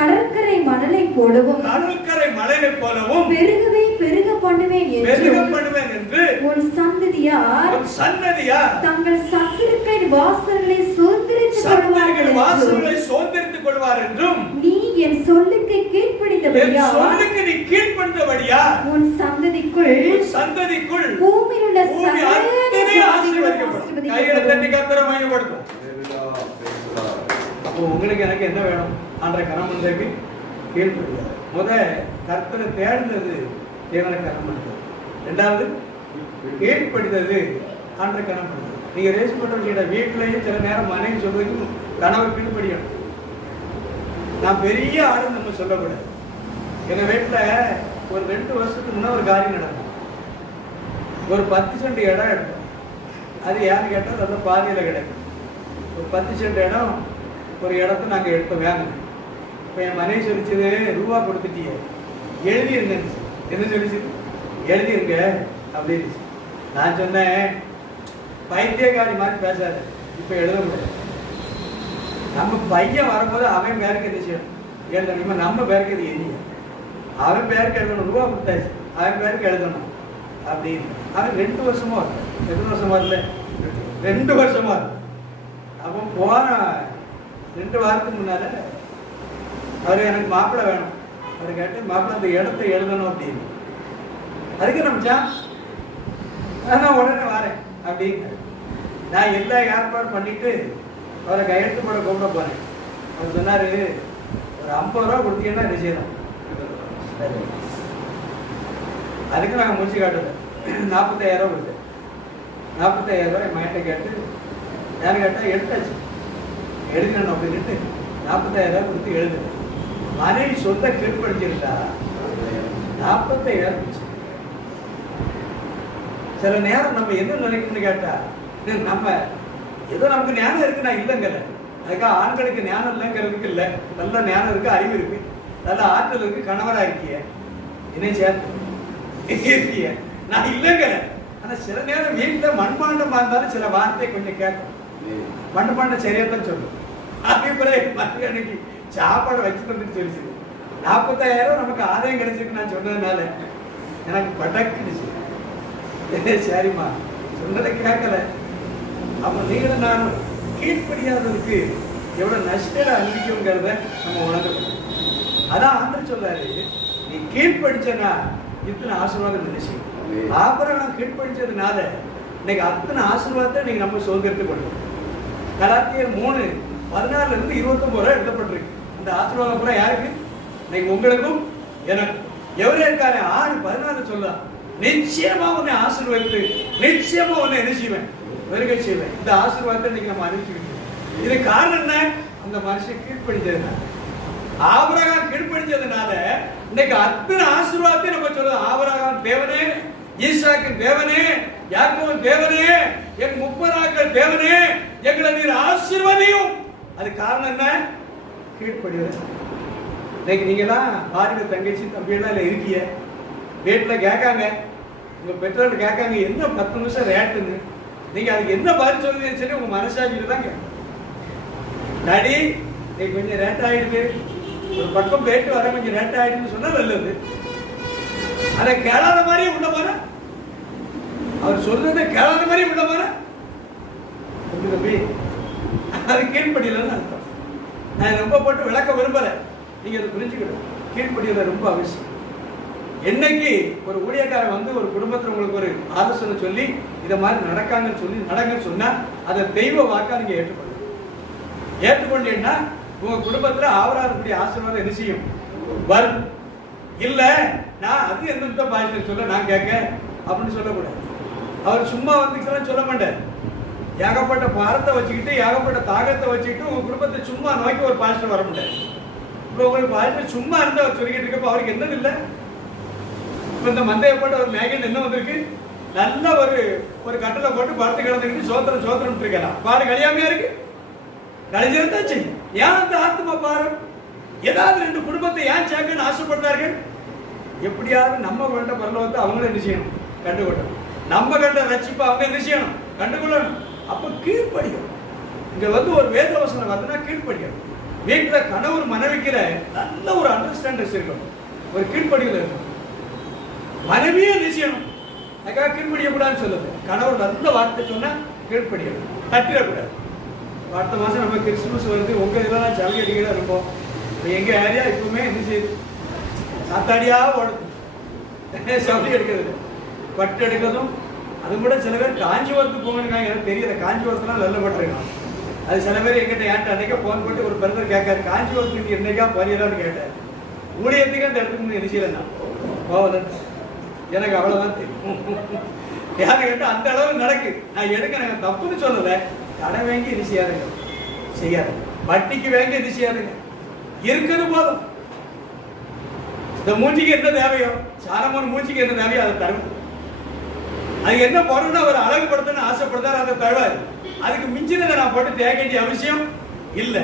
கடற்கரை மணலை போலவும் பெருகவே பெருக பண்ணுவேன் என்று உன் சந்ததியார் தங்கள் சத்துருக்களின் வாசல்களை சுதந்திரித்துக் கொள்வார் என்றும் நீ என் சொல்லுக்கு கீழ்ப்படிந்தபடியா உன் சந்ததிக்குள் பூமியில் உள்ள உங்களுக்கு எனக்கு என்ன வேணும், அன்ற கனமந்தக்கு கீழ்ப்படியா. முத கர்த்தரை தேடுறது தேவனை கனமந்தது, 2வது கீழ்ப்படிதது அன்ற கனமந்தது. நீங்க ரேஸ் பண்ற வீட்டிலேயே சில நேரம் மனைவி சொல்றதுக்கு கணவர் கீழ்ப்படியணும். நான் பெரிய ஆளுன்னு நம்ம சொல்லக்கூடாது. எங்க வீட்டுல ஒரு 2 வருஷத்துக்கு முன்ன ஒரு காரியம் நடக்கும். ஒரு 10 சென்ட் இடம் எடுத்தோம். அது யாரு கேட்டால் அந்த பாதியில கிடைக்கும். ஒரு 10 சென்ட் இடம் ஒரு இடத்த நாங்க எடுத்தோம் வேங்க. இப்போ என் மனைவி சொல்லிச்சது, ரூபா கொடுத்துட்டிய எழுதிருங்க. என்ன சொல்லிச்சு, எழுதிருங்க அப்படின்னு. நான் சொன்னேன், பைத்தியக்காரி மாதிரி பேசாது, இப்ப எழுத முடியாது. நம்ம பையன் வரும்போது அவன் பேருக்கு என்ன செய்யணும், எழுதணும். நம்ம பேருக்கு இது எரிய, அவன் பேருக்கு எழுதணும். ரூபா கொடுத்தாச்சு, அவன் பேருக்கு எழுதணும் அப்படின்னு. அவன் 2 வருஷமா வரல, 2 வருஷமா வரல, 2 வருஷமா வரல. அப்போ போன 2 வாரத்துக்கு முன்னால அவரு எனக்கு மாப்பிள்ளை வேணும், அவரு கேட்டு மாப்பிள்ளை அந்த இடத்த எழுதணும் அப்படின்னு. அதுக்கு நம்ம நான் உடனே வரேன் அப்படின்னு நான் எல்லா ஏற்பாடும் பண்ணிட்டு அவரை கையெழுத்து போட கூப்பிட போனேன். அவர் சொன்னாரு, ஒரு 50 ரூபா கொடுத்தீங்கன்னா என்ன செய்யணும். அதுக்கு நாங்கள் முடிச்சு காட்டுறோம். 45,000 ரூபா கொடுத்தேன். 45,000 ரூபாய் என் மைண்ட கேட்டு யாரும் கேட்டால் எடுத்தாச்சு, எழுதணும் அப்படின்ட்டு 45,000 ரூபாய் கொடுத்து எழுதுனேன். மனைவி சொந்த கீழ்படிச்சிருந்தா 45,000 போச்சு. சில நேரம் நம்ம என்ன நினைக்கணும்னு கேட்டா, நம்ம ஏதோ நமக்கு ஞானம் இருக்கு, நான் இல்லைங்கல. அதுக்காக ஆண்களுக்கு ஞானம் இல்லைங்கிறதுக்கு இல்லை, நல்ல ஞானம் இருக்கு, அறிவு இருக்கு, நல்ல ஆற்றல் இருக்கு, கணவரா இருக்கிய என்ன சேர்த்து நான் இல்லைங்கல. ஆனா சில நேரம் வீட்டுல மண்பாண்டமா இருந்தாலும் சில வார்த்தை கொஞ்சம் கேட்கும். மண்பாண்டம் சரியாத்தான் சொல்லும். அபிப்பிராயம் அன்னைக்கு சாப்பாடு வச்சு தந்துட்டு சொல்லிச்சு. 45,000 நமக்கு ஆதாயம் கிடைச்சிருக்கு நான் சொன்னதுனால எனக்கு பட்டக்குச்சு. சரிம்மா சொன்னதை கேட்கல. அப்ப நீங்களும் நான் கீழ்ப்படியாததுக்கு எவ்வளவு நஷ்டம் அனுபவிக்குங்கிறத நம்ம உணர்ந்துக்கணும். அதான் ஆண்டவர் சொல்றாரு, நீ கீழ்படிச்சனா இத்தனை ஆசீர்வாதம் இருந்துச்சு. ஆபிரகாம் கீழ்படிச்சதுனால இன்னைக்கு அத்தனை ஆசீர்வாதத்தை நீங்க நம்ம சுதந்திரத்துக்கு கொண்டு. கலாத்தியர் 3:14-29 எழுதப்பட்டிருக்கு. இந்த ஆசீர்வாதம் பூரா யாருக்கு? இன்னைக்கு உங்களுக்கும் எனக்கு. எவரே இருக்காரு 6:14 சொல்லலாம், நிச்சயமா உன்னை ஆசீர்வதித்து நிச்சயமா உன்னை என்ன செய்வேன், வருகை செய்வேன். இந்த ஆசீர்வாதத்தை இன்னைக்கு நம்ம அறிவிச்சுக்கிட்டு. இது காரணம் என்ன? அந்த மனுஷன் கீழ்படிச்சதுனால, ஆபிரகாம் கீழ்படிச்சதுனால இன்னைக்கு அத்தனை ஆசீர்வாதத்தை நம்ம சொல்றோம். ஆபிரகாம் தேவனே, ஈசாக்கின் தேவனே, யாக்கோபின் தேவனே, என் முப்பராக்கள் தேவனே, எங்களை நீர் ஆசீர்வதியும். அது காரணம் என்ன? கீழ்படிவது. இன்னைக்கு நீங்களாம் பாருங்க, தங்கச்சி தம்பியெல்லாம் இல்லை இருக்கிய வீட்டில் கேட்காங்க, உங்க பெற்றோர்கள் கேட்காங்க என்ன 10 நிமிஷம் ரேட்டுன்னு. நீங்க அதுக்கு என்ன பதில் சொல்லுங்கன்னு சொல்லி உங்க மனசாட்சியில தான் கேட்க. டாடி இன்னைக்கு கொஞ்சம் ரேட் ஆயிடுது, ஒரு பக்கம் போயிட்டு வர கொஞ்சம் ரேட் ஆயிடுன்னு சொன்னா நல்லது. அதை கேளாத மாதிரியே உள்ள போற, அவர் சொல்றதை கேளாத மாதிரி உள்ள போற தம்பி, அது கீழ்படியலன்னு அர்த்தம். நான் ரொம்ப போட்டு விளக்க விரும்பல, நீங்க அதை புரிஞ்சுக்கணும். கீழ்படியல ரொம்ப அவசியம். என்னைக்கு ஒரு ஊழியக்காரன் வந்து ஒரு குடும்பத்தில் உங்களுக்கு ஒரு ஆலோசனை சொல்லி இதை மாதிரி நடக்காங்கன்னு சொல்லி நடங்கன்னு சொன்னா அதை தெய்வ வாக்கா நீங்க ஏற்றுக்கொள்ள. ஏற்றுக்கொண்டீங்கன்னா உங்க குடும்பத்துல ஆவராதக்கூடிய ஆசீர்வாதம் என்ன செய்யும், வரும். இல்ல நான் அது எந்த பாதிக்க சொல்ல நான் கேட்க அப்படின்னு சொல்லக்கூடாது. அவர் சும்மா வந்து சொல்ல மாட்டார். ஏகப்பட்ட பாரத்தை வச்சுக்கிட்டு ஏகப்பட்ட தாகத்தை வச்சுக்கிட்டு உங்க குடும்பத்தை சும்மா நோக்கி ஒரு பாஸ்டர் வர முடியாது. இப்போ உங்களுக்கு பாஸ்டர் சும்மா இருந்து அவர் சொல்லிக்கிட்டு இருக்கப்ப அவருக்கு என்னது இல்லை. இப்போ இந்த மந்தையை போட்டு ஒரு மேகில் என்ன வந்திருக்கு, நல்ல ஒரு கட்டளை போட்டு படுத்து கிடந்துக்கிட்டு சோத்திரம் சோத்திரம் இருக்கலாம். பாரு கழியாமையா இருக்கு, கழிஞ்சிருந்தாச்சு. ஏன் அந்த ஆத்மா பாரு ஏதாவது 2 குடும்பத்தை ஏன் சேர்க்கன்னு ஆசைப்பட்டார்கள். எப்படியாவது நம்ம கண்ட பரலோகத்தை அவங்களும் என்ன செய்யணும், கண்டுகொள்ளணும். நம்ம கண்ட ரட்சிப்பை அவங்க என்ன செய்யணும், கண்டுகொள்ளணும். அப்ப கீழ்ப்படியும். இங்க வந்து ஒரு வேத வசனம் வருதுன்னா கீழ்ப்படியும். வீட்டுல கணவர் மனைவிக்கிற நல்ல ஒரு அண்டர்ஸ்டாண்டிங் இருக்கணும், ஒரு கீழ்ப்படியில் இருக்கணும். மனைவியே என்ன செய்யணும், அதுக்காக கீழ்ப்படியக்கூடாதுன்னு சொல்லுது. கணவர் நல்ல வார்த்தை சொன்னா கீழ்ப்படியணும், தட்டிடக்கூடாது. அடுத்த மாசம் நம்ம கிறிஸ்துமஸ் வருது, உங்க இதெல்லாம் ஜவுளி அடிக்கிறதா இருக்கும். எங்க ஏரியா இப்பவுமே என்ன செய்யுது, சாத்தாடியா ஓடுது ஜவுளி எடுக்கிறது, பட்டு எடுக்கிறதும். அது கூட சில பேர் காஞ்சிபுரத்துக்கு போகணுங்க, எனக்கு தெரியல. காஞ்சிபுரத்துலாம் நல்ல பட்டிருக்கான். அது சில பேர் எங்கிட்ட ஏன்ட்ட அன்னைக்கா போன் போட்டு ஒரு பிரதர் கேட்காரு, காஞ்சிபுரத்துக்கு என்னைக்கா போறீங்களான்னு கேட்டார். ஊழியத்துக்கு அந்த இடத்துக்கு என்ன செய்யலன்னா போவல, எனக்கு அவ்வளவுதான் தெரியும். யாரை கேட்டால் அந்த அளவு நடக்கு. நான் எடுக்க நாங்கள் தப்புன்னு சொல்லலை. கடை வாங்கி இது செய்யாதுங்க, செய்யாது. வட்டிக்கு வாங்கி இது செய்யாதுங்க, இருக்குது போதும். இந்த மூஞ்சிக்கு என்ன தேவையோ, சாரமான மூஞ்சிக்கு என்ன தேவையோ அதை தரும். அது என்ன பொருள்னா ஒரு அழகுபடுத்தணும்னு ஆசைப்படுத்தாரு, அதை தருவாரு. அதுக்கு மிஞ்சினதை நான் போட்டு தேக்க வேண்டிய அவசியம் இல்லை.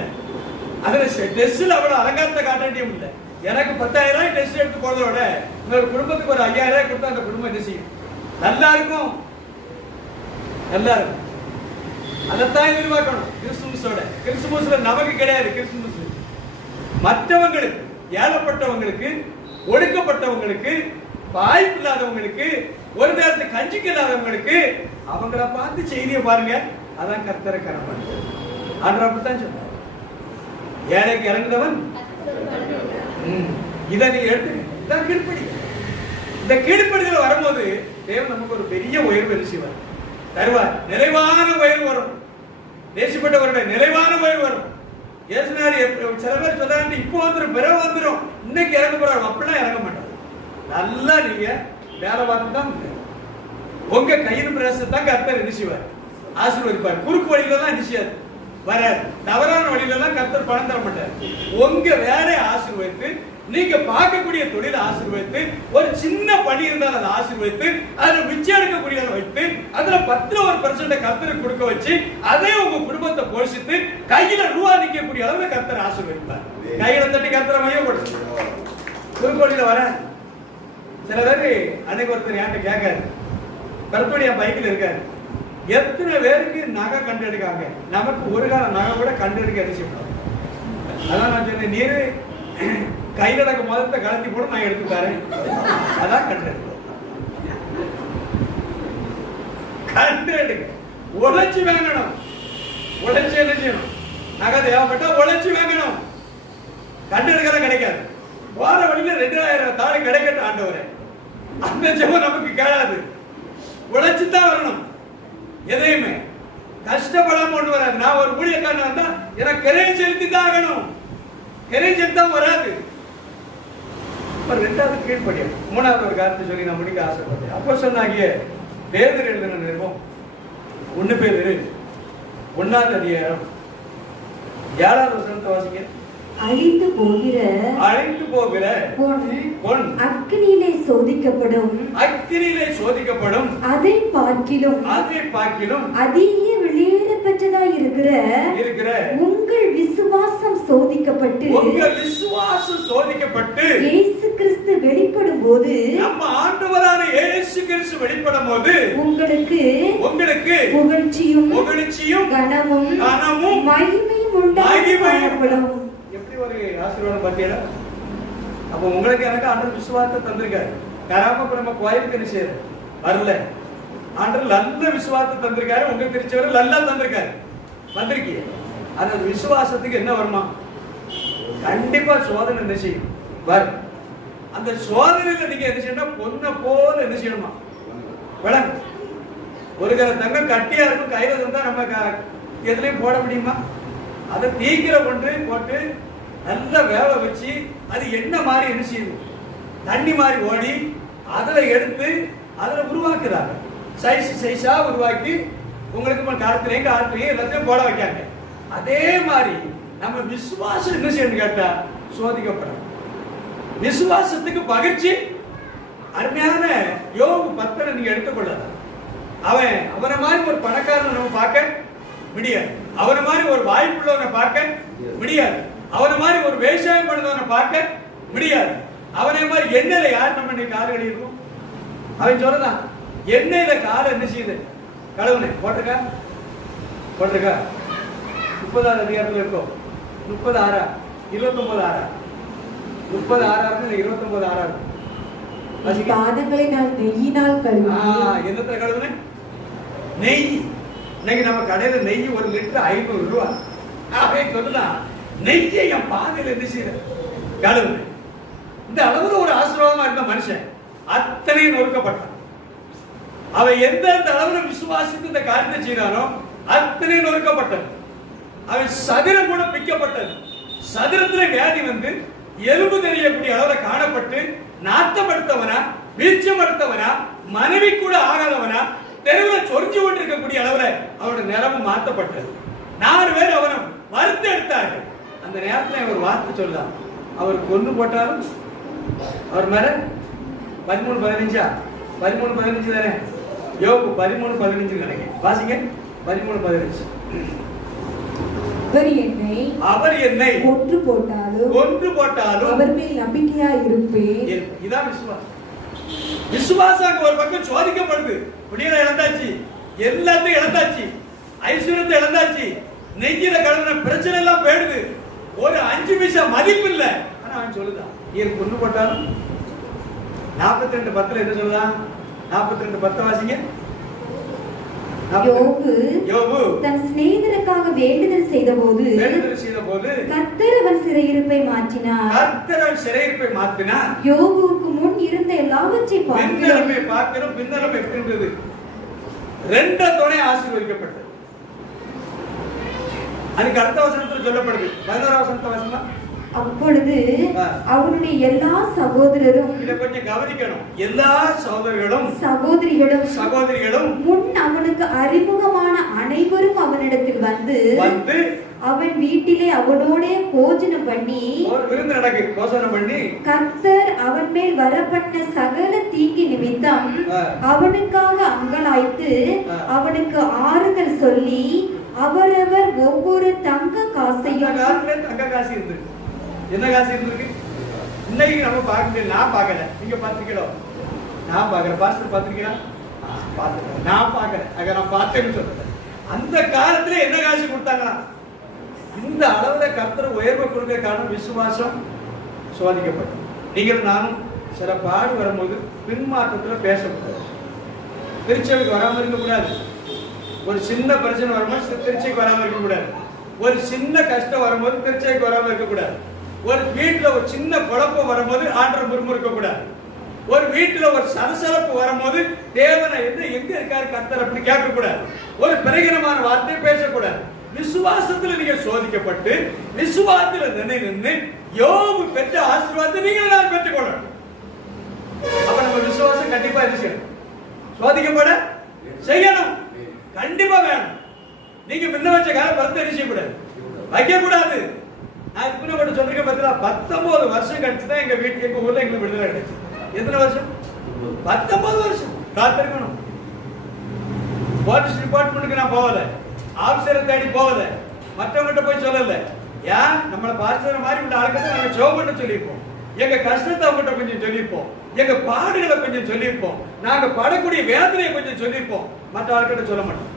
அதுல டெஸ்ட்ல அவ்வளவு அலங்காரத்தை காட்ட வேண்டியும் இல்லை. எனக்கு 10,000 ரூபாய் டெஸ்ட் எடுத்து போறதை விட இன்னொரு குடும்பத்துக்கு ஒரு 5,000 ரூபாய் கொடுத்தா அந்த குடும்பம் என்ன செய்யும், நல்லா இருக்கும், நல்லா இருக்கும். அதைத்தான் எதிர்பார்க்கணும். கிறிஸ்துமஸ்ல நமக்கு கிடையாது. கிறிஸ்துமஸ் மற்றவங்களுக்கு, ஏழப்பட்டவங்களுக்கு, ஒடுக்கப்பட்டவங்களுக்கு, வாய்ப்பு இல்லாதவங்களுக்கு, ஒரு நேரத்தை கஞ்சிக்கு இல்லாதவங்களுக்கு அவங்கள பார்த்து செய்தியை பாருங்க. அதான் கர்த்தரை கரம் ஆண்டவர் அப்படித்தான் சொன்னார். ஏழைக்கு இறங்குறவன் இதை நீ எடுத்து இதான் கீழ்ப்படி. இந்த கீழ்ப்படிதல் வரும்போது தேவன் நமக்கு ஒரு பெரிய உயர்வு செய்வார், தருவார். நிறைவான உயர்வு வரும். தேசிப்பட்டவருடைய நிறைவான உயர்வு வரும். ஏசுனாரி சில பேர் சொல்றாங்க இப்போ வந்துடும், பிறகு வந்துடும், இன்னைக்கு இறங்க போறாங்க. அப்படிலாம் இறங்க மாட்டாங்க. நல்லா நீங்க வேலை பார்த்து தான் உங்க கையின் பிரசத்தான் கர்த்தர் என்ன செய்வார், ஆசீர்வதிப்பார். குறுக்கு வழியில எல்லாம் என்ன செய்யாது, வர தவறான வழியில எல்லாம் கர்த்தர் பணம் தர மாட்டார். உங்க வேலையை ஆசீர்வதித்து, நீங்க பார்க்கக்கூடிய தொழிலை ஆசீர்வதித்து, ஒரு சின்ன பணி இருந்தால் அதை ஆசீர்வதித்து, அதுல மிச்சம் எடுக்கக்கூடியதை வைத்து, அதுல 10% கர்த்தருக்கு கொடுக்க வச்சு, அதே உங்க குடும்பத்தை போஷித்து கையில ரூபா நிற்கக்கூடிய அளவுல கர்த்தர் ஆசீர்வதிப்பார். கையில தட்டி கர்த்தரை மையப்படுத்து. குறுக்கு வழியில வர சில பேர் அன்னைக்கு ஒருத்தர் என்கிட்ட கேட்காரு, கருத்துடைய பைக்கில் இருக்காரு, எத்தனை பேருக்கு நகை கண்டு எடுக்காங்க, நமக்கு ஒரு கால நகை கூட கண்டு எடுக்க எரிச்சுப்போம். அதான் நான் சொன்னேன், நீரு கையில் நடக்க முதல்ல கலத்தி போட நான் எடுத்து தரேன். அதான் கண்டு எடுக்க, கண்டு எடுக்க உழைச்சி வாங்கணும். உழைச்சி என்ன செய்யணும், நகை தேவைப்பட்டா உழைச்சி வாங்கணும். கண்டெடுக்கிற கிடைக்காது. போற வழியில 2000 தாழை கிடைக்கட்டும் ஆண்டவரே, அந்த ஜெபம் நமக்கு கேளாது. உழைச்சு தான் வரணும். எதையுமே கஷ்டப்படாம கொண்டு வராது. நான் ஒரு ஊழியக்காரனா இருந்தா எனக்கு கிரையை செலுத்தி தான் ஆகணும். கிரையை செலுத்தா வராது. ரெண்டாவது கீழ்ப்படியும். மூணாவது ஒரு காரியத்தை சொல்லி நான் முடிக்க ஆசைப்பட்டேன். அப்போ சொன்னாகிய பேதுரு எழுதின நிருபம் 1 பேதுரு 1ஆவது அதிகாரம் 7வது வசனத்தை வாசிங்க. அழிந்து போகிற பொன் அக்கினியிலே சோதிக்கப்படும் அதை பார்க்கிலும் அதிக வெளியேறப்பட்டதாய் இருக்கிற உங்கள் விசுவாசம் சோதிக்கப்பட்டு இயேசு கிறிஸ்து வெளிப்படும் போது, நம்ம ஆண்டவரான இயேசு கிறிஸ்து வெளிப்படும் போது உங்களுக்கு புகழ்ச்சியும் கனமும் மகிமையும் உண்டாகப்படும். எப்படி ஒரு ஆசீர்வாதம் பார்த்தீங்களா? அப்ப உங்களுக்கு எனக்கு ஆண்டவர் விசுவாசத்தை தந்திருக்காரு. கராம நம்ம கோயிலுக்கு என்ன செய்யற வரல. ஆண்டவர் நல்ல விசுவாசத்தை தந்திருக்காரு. உங்க திருச்சவரை நல்லா தந்திருக்காரு. வந்திருக்கீங்க. அந்த விசுவாசத்துக்கு என்ன வருமா? கண்டிப்பா சோதனை என்ன செய்யும் வரும். அந்த சோதனையில நீங்க என்ன செய்யணும்? பொண்ணை போல என்ன செய்யணுமா? விளங்கு. ஒரு கர தங்கம் கட்டியா இருக்கும் கையில இருந்தா நம்ம எதுலையும் போட முடியுமா? அதை தீக்கிற கொண்டு போட்டு நல்லா வேக வச்சு அது என்ன மாதிரி என்ன செய்யும்? தண்ணி மாதிரி ஓடி அதுல எடுத்து அதுல உருவாக்குறாங்க. சைஸா உருவாக்கி உங்களுக்கு காலத்திலேயும் எல்லாத்தையும் போட வைக்காங்க. அதே மாதிரி நம்ம விசுவாசம் என்ன செய்யணும் கேட்டா சோதிக்கப்படும். விசுவாசத்துக்கு பகிர்ச்சி அருமையான யோபு 10 நீங்க எடுத்துக்கொள்ளலாம். அவனை மாதிரி ஒரு பணக்காரனை நம்ம பார்க்க முடியாது. அவனை மாதிரி ஒரு வாய்ப்புள்ளவனை பார்க்க முடியாது. அவனை மாதிரி ஒரு விவசாயம் பண்ணுறவனை பார்க்க முடியாது. அவனை மாதிரி எண்ணெயில யார் நம்ம கால் கழுவிருக்கும்? அவன் சொல்லலாம், எண்ணெயில காலை என்ன செய்யுது? கழுவுனே போட்டிருக்கா 30வது அதிகாரத்தில் இருக்கும். 30:6 29:6 30:6 29:6 பாதங்களை நான் நெய்யினால் கழுவினேன். என்னத்தை கழுவுனேன்? நெய். இன்னைக்கு நம்ம கடையில நெய் 1 லிட்டர் 500 ரூபாய். அவன் சொல்லலாம், நெய்யை என் பாதையில என்ன செய்யற கழுவுனேன். இந்த அளவுல ஒரு ஆசீர்வாதமா இருந்த மனுஷன் அத்தனையும் நொறுக்கப்பட்டான். அவன் எந்தெந்த அளவுல விசுவாசித்து இந்த காரியத்தை செய்யறானோ அத்தனையும் நொறுக்கப்பட்டது. அவன் சதுரம் கூட பிக்கப்பட்டது. சதுரத்துல வியாதி வந்து எலும்பு தெரியக்கூடிய அளவுல காணப்பட்டு நாத்தப்படுத்தவனா, வீழ்ச்சப்படுத்தவனா, மனைவி கூட ஆகாதவனா, தெருவில் சொரிஞ்சு கொண்டிருக்கக்கூடிய அளவுல அவனோட நிலைமை மாற்றப்பட்டது. 4 பேர் அவனை மறுத்து எடுத்தார்கள். அந்த நேரத்தில் ஒரு வார்த்தை சொல்லலாம், அவர் கொண்டு போட்டாலும் அவர் மேல 13:15 13:15 தானே? யோபு 13:15 நினைக்கிறேன். வாசிங்க 13:15. அவர் என்னை கொன்று போட்டாலும் அவர் மேல் நம்பிக்கையா இருப்பேன். இதான் விசுவாசம். விசுவாசம் ஒரு பக்கம் சோதிக்கப்படுது. புடியல இழந்தாச்சு, எல்லாத்தையும் இழந்தாச்சு, ஐஸ்வர்யத்தை இழந்தாச்சு, நெய்யில கலந்த பிரச்சனை எல்லாம் போயிடுது. ஒரு 5 பைசா மதிப்பு இல்ல. ஆனா அவன் சொல்லுதான், நீர் கொண்டு போட்டாலும் 42:10 என்ன சொல்லுதான்? 42:10 வாசிங்க. யோபு தன் சிநேகிதருக்காக வேண்டுதல் செய்தபோது கர்த்தர் அவன் சிறையிருப்பை மாற்றினார். யோபுவுக்கு முன் இருந்த எல்லாவற்றையும் பார்க்கிறோம். பின்னரும் எப்படி இருந்தது? 2 துணை ஆசீர்வதிக்கப்பட்டது. அதுக்கு அடுத்த வசனத்தில் சொல்லப்படுது. 11வது வசனத்தை வாசிமா. அப்பொழுது அவருடைய எல்லா சகோதரரும், இதை கொஞ்சம் கவனிக்கணும், எல்லா சகோதரிகளும் முன் அவனுக்கு அறிமுகமான அனைவரும் அவனிடத்தில் வந்து அவன் வீட்டிலே அவனோட போஜனம் பண்ணி கர்த்தர் அவன் மேல் வரப்பட்ட சகல தீங்கி நிமித்தம் அவனுக்காக அங்கலாய்த்து அவனுக்கு ஆறுதல் சொல்லி அவரவர் ஒவ்வொரு தங்க காசையும். தங்க காசு இருந்து என்ன காசு இருந்திருக்கு? இன்னைக்கு நம்ம பார்க்க முடியல. நான் பார்க்கல, நீங்க பார்த்துக்கிறோம். நான் பார்க்கல, பாஸ்டர் பார்த்துருக்கீங்களா? பார்த்துக்கிறேன். நான் பார்க்கல, நான் பார்த்தேன்னு சொல்றேன். அந்த காலத்துல என்ன காசு கொடுத்தாங்களா? இந்த அளவுல கர்த்தர் உயர்வை கொடுக்க காரணம் விசுவாசம் சோதிக்கப்பட்டது. நீங்கள் நானும் சில பாடு வரும்போது பின்மாற்றத்துல பேசக்கூடாது. திருச்சபைக்கு வராமல் இருக்கக்கூடாது. ஒரு சின்ன பிரச்சனை வரும்போது திருச்சிக்கு வராமல் இருக்கக்கூடாது. ஒரு சின்ன கஷ்டம் வரும்போது திருச்சைக்கு வராம இருக்கக்கூடாது. ஒரு வீட்டுல ஒரு சின்ன குழப்பம் வரும்போது ஆண்டவர் முறுமுறுக்க கூடாது. ஒரு வீட்டுல ஒரு சலசலப்பு வரும்போது தேவனை எங்க இருக்காரு கர்த்தர் அப்படி கேட்க கூடாது. ஒரு பிரகடனமான வார்த்தை பேசக்கூடாது. விசுவாசத்துல நீங்க சோதிக்கப்பட்டு விசுவாசத்துல நின்று யோபு பெற்ற ஆசீர்வாதத்தை நீங்க நான் பெற்றுக்கொள்ளணும். அப்ப நம்ம விசுவாசம் கண்டிப்பா என்ன செய்யணும்? சோதிக்கப்பட செய்யணும். கண்டிப்பா வேணும். நீங்க முன்ன வச்ச கால பரத்தை என்ன செய்யக்கூடாது? வைக்க கூடாது. நான் இதுக்கு முன்ன சொல்றேன் பார்த்தீங்களா, 19 வருஷம் கழிச்சு தான் எங்க வீட்டுக்கு எங்க ஊர்ல எங்களுக்கு விடுதலை கிடைச்சு. எத்தனை வருஷம்? 19 வருஷம் காத்திருக்கணும். போலீஸ் டிபார்ட்மெண்ட்டுக்கு நான் போகல, ஆபீசரை தேடி போகல, மற்றவங்கிட்ட போய் சொல்லல. ஏன்? நம்மளை பாஸ்டர் மாதிரி உள்ள ஆளுக்கிட்ட நாங்க ஜெபம் பண்ண சொல்லியிருப்போம். எங்க கஷ்டத்தை அவங்ககிட்ட கொஞ்சம் சொல்லியிருப்போம், எங்க பாடுகளை கொஞ்சம் சொல்லியிருப்போம், நாங்க படக்கூடிய வேதனையை கொஞ்சம் சொல்லியிருப்போம். மற்ற ஆளுக்கிட்ட சொல்ல மாட்டோம்.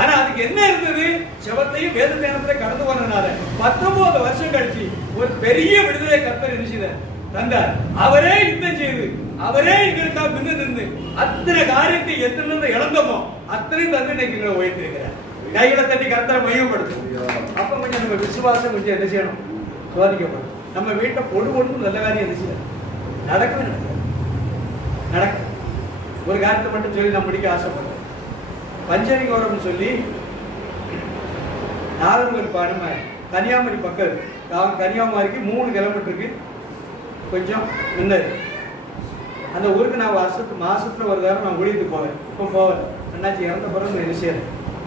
ஆனா அதுக்கு என்ன இருந்தது? ஜெபத்தையும் வேத தியானத்தை கடந்து போனதுனால 19 வருஷம் கழிச்சு ஒரு பெரிய விடுதலை கர்த்தர் என்ன தந்தார். அவரே யுத்தம் செய்து அவரே எங்களுக்காக பின்னு நின்று அத்தனை காரியத்தை எத்தனை இழந்தோமோ அத்தனை தந்து இன்னைக்கு எங்களை உயர்த்திருக்கிறார். கைகளை தட்டி கர்த்தரை மையப்படுத்தும். அப்ப கொஞ்சம் நம்ம விசுவாசம் கொஞ்சம் என்ன செய்யணும்? சோதிக்கப்படும். நம்ம வீட்டை பொண்ணு நல்ல காரியம் என்ன செய்யணும்? நடக்கவே நடக்க. ஒரு காரியத்தை மட்டும் சொல்லி நான் முடிக்க ஆசைப்படுறேன். பஞ்சனி கௌரவம் சொல்லி நாகர்கோவில் பாடும கன்னியாகுமரி பக்கம், கன்னியாகுமரிக்கு 3 கிலோமீட்டருக்கு கொஞ்சம் முன்னாடி அந்த ஊருக்கு நான் மாசத்துல ஒரு தடவை நான் ஊழியத்துக்கு போவேன். இப்போ போவேன். அண்ணாச்சி இறந்த பிறகு என்ன செய்யலை,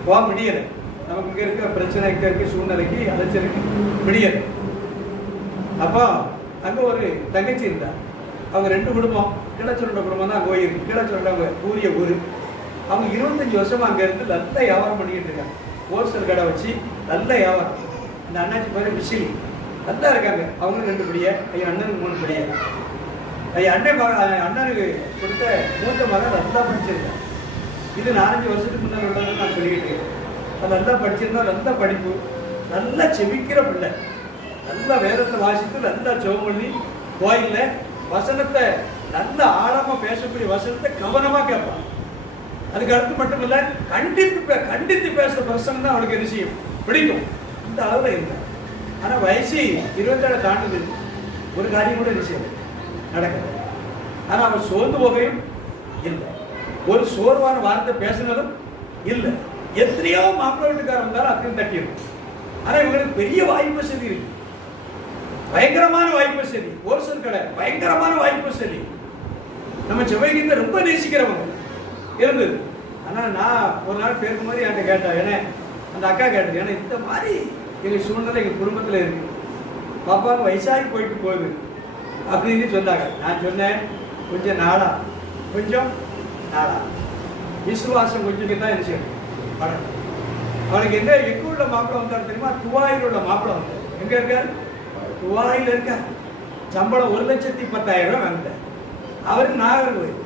போக முடியலை. நமக்கு இங்கே இருக்க பிரச்சனை இருக்க சூழ்நிலைக்கு அலைச்சலுக்கு முடியலை. அப்போ அங்கே ஒரு தங்கச்சி இருந்தா. அவங்க 2 குடும்பம், கீழச்சொல்ல குடும்பம் தான் அங்கே போயிருக்கு. கீழச்சொல்ல அவங்க கூறிய ஊர். அவங்க 25 வருஷமா அங்கே இருந்து நல்ல வியாபாரம் பண்ணிக்கிட்டு இருக்காங்க. ஹோல்சேல் கடை வச்சு நல்ல வியாபாரம். அந்த அண்ணாச்சி பேர் மிஷினி நல்லா இருக்காங்க. அவங்களும் 2 படிய, ஐயா அண்ணனுக்கு 3 படிய. ஐயா அண்ணனுக்கு கொடுத்த மூத்த மகன் நல்லா படிச்சிருக்கேன். இது 4-5 வருஷத்துக்கு முன்னாடி உள்ளது நான் சொல்லிக்கிட்டு இருக்கேன். அது நல்லா படிச்சிருந்தா, நல்ல படிப்பு, நல்லா செபிக்கிற பிள்ளை, நல்லா வேதத்தை வாசித்து நல்லா ஜெபம் பண்ணி கோயில்ல வசனத்தை நல்ல ஆழமா பேசக்கூடிய வசனத்தை கவனமா கேட்பான். அதுக்கு அடுத்து மட்டும் இல்ல, கண்டித்து பேசுற பிரசங்கம் தான் அவனுக்கு என்ன செய்யும்? பிடிக்கும். இந்த அளவுல இல்லை. ஆனா வயசு 27 தாண்டுது, ஒரு காரியம் கூட என்ன செய்யும்? நடக்குது. ஆனா அவன் சோர்ந்து போகையும் இல்லை, ஒரு சோர்வான வார்த்தை பேசினதும் இல்லை. எத்தனையோ மாப்பிள்ளை வீட்டுக்காரர் வந்தாலும் அத்தையும் தட்டிடும். ஆனா இவங்களுக்கு பெரிய வாய்ப்பு வசதி இருக்கு, பயங்கரமான வாய்ப்பு வசதி. ஹோல்சேல் கடை, பயங்கரமான வாய்ப்பு வசதி. நம்ம செவ்வாய்க்கு ரொம்ப நேசிக்கிறவங்க இருந்தது. ஆனா நான் ஒரு நாள் பேருக்கு மாதிரி என்கிட்ட கேட்டேன், ஏன்னா அந்த அக்கா கேட்டது, ஏன்னா இந்த மாதிரி எங்க சூழ்நிலை எங்க குடும்பத்துல இருக்கு, பாப்பாவுக்கு வயசாகி போயிட்டு போகுது அப்படின்னு சொன்னாங்க. நான் சொன்னேன், கொஞ்சம் நாளா விசுவாசம் கொஞ்சம் தான் என்ன செய்யணும்? படம் அவனுக்கு எங்க உள்ள மாப்பிள்ளை வந்தாரு தெரியுமா? துவாயில் உள்ள மாப்பிள்ளை வந்தார். எங்க இருக்காரு? துவாயில் இருக்கார். சம்பளம் 1,10,000 வாங்கிட்டார். அவரு நாகர்கோவில்.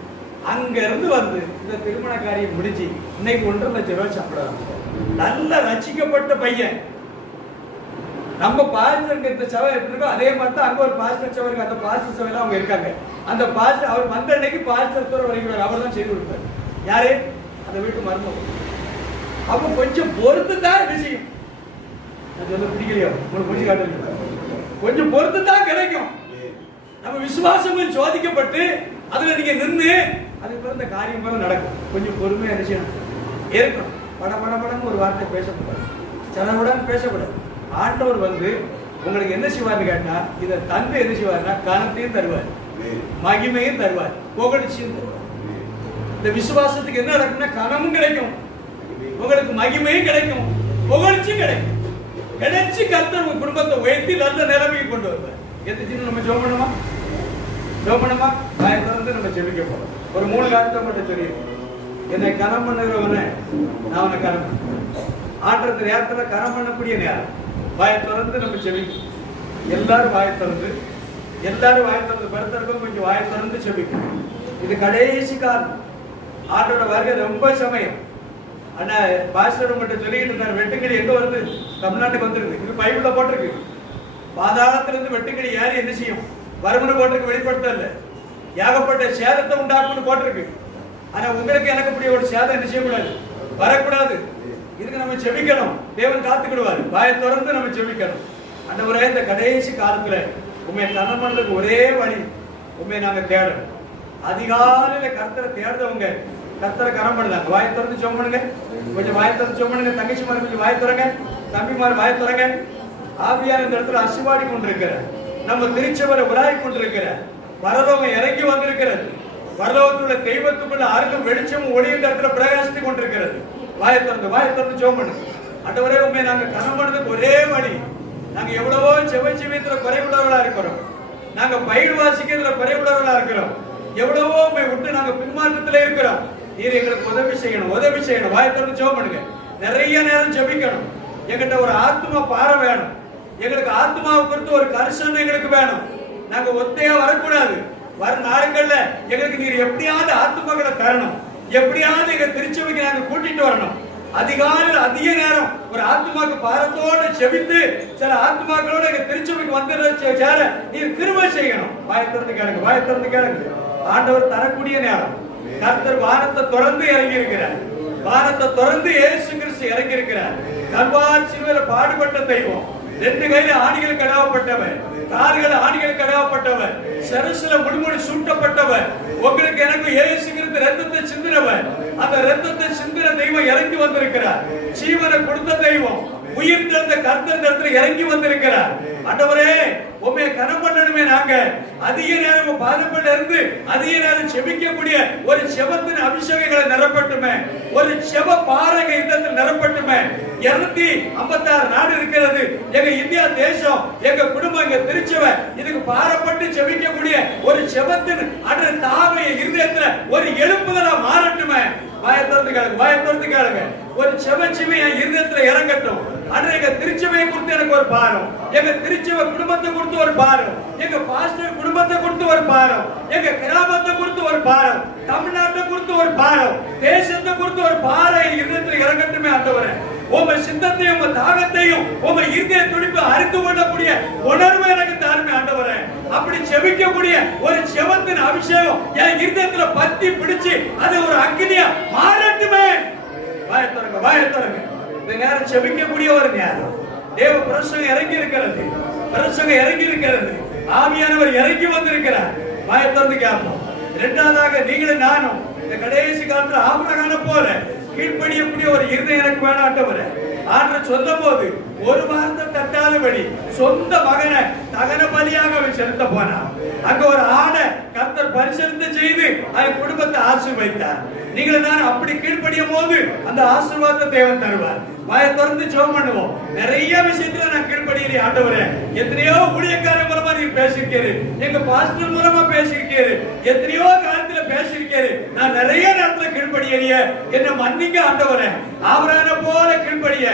அங்க இருந்து வந்து இந்த திருமண காரியம் முடிச்சு இன்னைக்கு 1,50,000 ரூபாய் சம்பளம். நல்ல ரசிக்கப்பட்ட பையன். நம்ம பாஸ்டருக்கு இந்த சபை எப்படி இருக்கோ அதே மாதிரி தான் அங்க ஒரு பாஸ்டர் சபை இருக்கு. அந்த பாஸ்டர் சபையில அவங்க இருக்காங்க. அந்த பாஸ்டர் அவர் வந்த அன்னைக்கு பாஸ்டர் தூர வரைக்கும் அவர் தான் செய்து கொடுப்பாரு. யாரு? அந்த வீட்டு மருமகன். அப்ப கொஞ்சம் பொறுத்து தான் விஷயம். அது வந்து பிடிக்கலையோ உங்களுக்கு முடிச்சு காட்டு, கொஞ்சம் பொறுத்து தான் கிடைக்கும். நம்ம விசுவாசங்கள் சோதிக்கப்பட்டு அதுல நீங்க நின்று அதுக்கு பிறகு இந்த காரியம் போல நடக்கும். கொஞ்சம் பொறுமையா நிச்சயம் இருக்கணும். படன்னு ஒரு வார்த்தை பேசக்கூடாது, சடவுடன் பேசக்கூடாது. ஆண்டவர் வந்து உங்களுக்கு என்ன செய்வார்னு கேட்டா, இதை தந்து என்ன செய்வார்னா கனத்தையும் தருவார், மகிமையும் தருவார், புகழ்ச்சியும் தருவார். இந்த விசுவாசத்துக்கு என்ன நடக்கும்னா கனமும் கிடைக்கும், உங்களுக்கு மகிமையும் கிடைக்கும், புகழ்ச்சியும் கிடைக்கும். கிடைச்சி கர்த்தர் உங்க குடும்பத்தை உயர்த்தி நல்ல நிலைமைக்கு கொண்டு வருவார். எந்த நம்ம ஜெபம் பண்ணுமா வாயை திறந்து நம்ம ஜெபிக்க போறோம். ஒரு 3 காரியத்தை மட்டும் சொல்லிடுறோம். என்னை கனம் பண்ணுகிறவனை நான் அவனை கனம் பண்ணேன். ஆற்றத்து நேரத்துல கனம் பண்ணக்கூடிய நேரம் வாயை திறந்து நம்ம ஜெபிக்கணும். எல்லாரும் வாயை திறந்து படுத்திருக்கோம். கொஞ்சம் வாயை திறந்து ஜெபிக்கணும். இது கடைசி காலம். ஆட்டோட வருகை ரொம்ப சமயம். ஆனா பாஸ்டர் மட்டும் சொல்லிக்கிட்டு இருந்தார், வெட்டுக்கிளி எங்க வருது? தமிழ்நாட்டுக்கு வந்துருக்கு. இது பைபிள்ல போட்டிருக்கு. பாதாளத்திலிருந்து வெட்டுக்கிளி யாரு என்ன செய்யும்? வருமுன்னு போட்டிருக்கு, வெளிப்படுத்தல. ஏகப்பட்ட சேதத்தை உண்டாக்கும்னு போட்டிருக்கு. ஆனா உங்களுக்கு எனக்கு இப்படி ஒரு சேதம் என்ன செய்யக்கூடாது, வரக்கூடாது. இதுக்கு நம்ம செபிக்கணும். தேவன் காத்துக்கிடுவார். வாயை திறந்து நம்ம செபிக்கணும். ஆண்டவரே, இந்த கடைசி காலத்துல உண்மை கனம் பண்றதுக்கு ஒரே வழி உண்மை நாங்க தேடணும். அதிகாலையில கர்த்தரை தேடுறவங்க கர்த்தரை கனம் பண்ணுறாங்க. வாயை திறந்து ஜெபம் பண்ணுங்க. கொஞ்சம் வாயை திறந்து ஜெபம் பண்ணுங்க. தங்கச்சி மாதிரி கொஞ்சம் வாயை திறங்க. தம்பி மாதிரி வாயை திறங்க. ஆவியான இந்த இடத்துல அசுவாடி கொண்டிருக்கிற நம்ம திருச்சபரை உலாய் கொண்டிருக்கிற பரலோகம் இறங்கி வந்திருக்கிறது. பரலோகத்துள்ள தெய்வத்துக்குள்ள அருகும் வெளிச்சமும் ஒளி இந்த இடத்துல பிரகாசித்துக் கொண்டிருக்கிறது. வாயை திறந்து ஜெபம் பண்ணுங்க. ஆண்டவரே, உண்மை நாங்க கனம் பண்ணதுக்கு ஒரே வழி. நாங்க எவ்வளவோ செவச்சிவியத்துல குறைவுள்ளவர்களா இருக்கிறோம். நாங்க பயிர் வாசிக்கிறதுல குறைவுள்ளவர்களா இருக்கிறோம். எவ்வளவோ உண்மை விட்டு நாங்க பின்மாற்றத்துல இருக்கிறோம். நீர் எங்களுக்கு உதவி செய்யணும். வாயை திறந்து ஜெபம் பண்ணுங்க. நிறைய நேரம் ஜெபிக்கணும். எங்கிட்ட ஒரு ஆத்மா பாறை வேணும். எங்களுக்கு ஆத்மாவை குறித்து ஒரு கரிசனை எங்களுக்கு வேணும். நாங்க ஒத்தையா வரக்கூடாது. வரும் நாட்கள்ல எங்களுக்கு நீர் எப்படியாவது ஆத்மாக்களை தரணும். எப்படியாவது எங்க திருச்சபைக்கு நாங்க கூட்டிட்டு வரணும். அதிகாலையில் அதிக நேரம் ஒரு ஆத்மாக்கு பாரத்தோட செபித்து சில ஆத்மாக்களோட எங்க திருச்சபைக்கு வந்து சேர நீர் கிருபை செய்யணும். வாயை திறந்து கேளுங்க. ஆண்டவர் தரக்கூடிய நேரம். கர்த்தர் வானத்தை தொடர்ந்து இறங்கி இருக்கிறார். வானத்தை தொடர்ந்து இயேசு கிறிஸ்து இறங்கி இருக்கிறார். கல்வாரி சிலுவையில பாடுபட்ட தெய்வம். 2 கையில ஆணிகள் கடாவப்பட்டவர், கால்கள் ஆணிகள் கடாவப்பட்டவர், சரசுல முடுமுடி சூட்டப்பட்டவர். உங்களுக்கு எனக்கு இயேசு கிறிஸ்து ரத்தத்தை சிந்தினவர். அந்த ரத்தத்தை சிந்தின தெய்வம் இறங்கி வந்திருக்கிறார். ஜீவனை கொடுத்த தெய்வம் உயிர் தெழுந்த கர்த்தர் இடத்துல இறங்கி வந்திருக்கிறார். ஆண்டவரே, உம்மை கனம் பண்ணணுமே. நாங்க அதிக நேரம் பாதப்பட்டு இருந்து அதிக நேரம் செபிக்கக்கூடிய ஒரு செபத்தின் அபிஷேகங்களை நிரப்பட்டுமே. ஒரு செப பாரக யுத்தத்தில் நிரப்பட்டுமே. 256 நாடு இருக்கிறது. எங்க இந்தியா தேசம், எங்க குடும்பம், எங்க திருச்சபை இதுக்கு பாரப்பட்டு செபிக்கக்கூடிய ஒரு செபத்தின் அன்ற தாவை இருதயத்துல ஒரு எழுப்புதலா மாறட்டுமே. வாயை திறந்து கேளுங்க. ஒரு செபச்சிவி என் இருதயத்துல இறங்கட்டும். அன்று எங்க திருச்சபையை குறித்து எனக்கு ஒரு பாரம். எங்க திருச்சபை குடும்பத்தை குறித்து ஒரு பாரம். எங்க பாஸ்டர் குடும்பத்தை குறித்து ஒரு பாரம். எங்க கிராமத்தை குறித்து ஒரு பாரம். தமிழ்நாட்டை குறித்து ஒரு பாரம். தேசத்தை குறித்து ஒரு பாரம் என் இருதயத்துல இறங்கட்டுமே. ஆண்டவரே, உங்க சித்தத்தையும் உங்க தாகத்தையும் உங்க இருதய துடிப்பு அறிந்து கொள்ளக்கூடிய உணர்வு எனக்கு தாருமே. ஆண்டவரே, அப்படி செபிக்கக்கூடிய ஒரு செபத்தின் அபிஷேகம் என் இருதயத்துல பத்தி பிடிச்சு அது ஒரு அக்னியா மாறட்டுமே. வாயை திறங்க. இந்த நேரம் செபிக்கக்கூடிய ஒரு நேரம். தேவ பிரசங்கம் இறங்கி இருக்கிறது. ஆவியானவர் இறங்கி வந்திருக்கிறார். வாயை திறந்து கேட்போம். இரண்டாவதாக நீங்களும் நானும் இந்த கடைசி காலத்துல ஆபிரகாமை போல கீழ்ப்படியக்கூடிய ஒரு இருதயம் எனக்கு வேணும். ஆண்டவரே, ஆண்டவர் சொல்லும் போது ஒரு வார்த்தை தட்டாதபடி சொந்த மகனை தகன பலியாக செலுத்த போனார். அங்க ஒரு ஆடை கர்த்தர் பரிசீலனை செய்து அந்த குடும்பத்தை ஆசீர்வதித்தார். நீங்கள் நான் அப்படி கீழ்ப்படியும் போது அந்த ஆசீர்வாதத்தை தேவன் தருவார். வாயை திறந்து ஜெபம் பண்ணுவோம். நிறைய விஷயத்துல நான் கீழ்ப்படிகிறேன். ஆண்டவரே, எத்தனையோ ஊழியக்காரர் மூலமா நீ பேசியிருக்கீரு, எங்க பாஸ்டர் மூலமா பேசியிருக்கீரு, எத்தனையோ காலத்துல பேசியிருக்கீரு. நான் நிறைய நேரத்துல கீழ்ப்படியறிய என்ன மன்னிங்க ஆண்டவரே. ஆபிரகாமை போல கீழ்ப்படிய,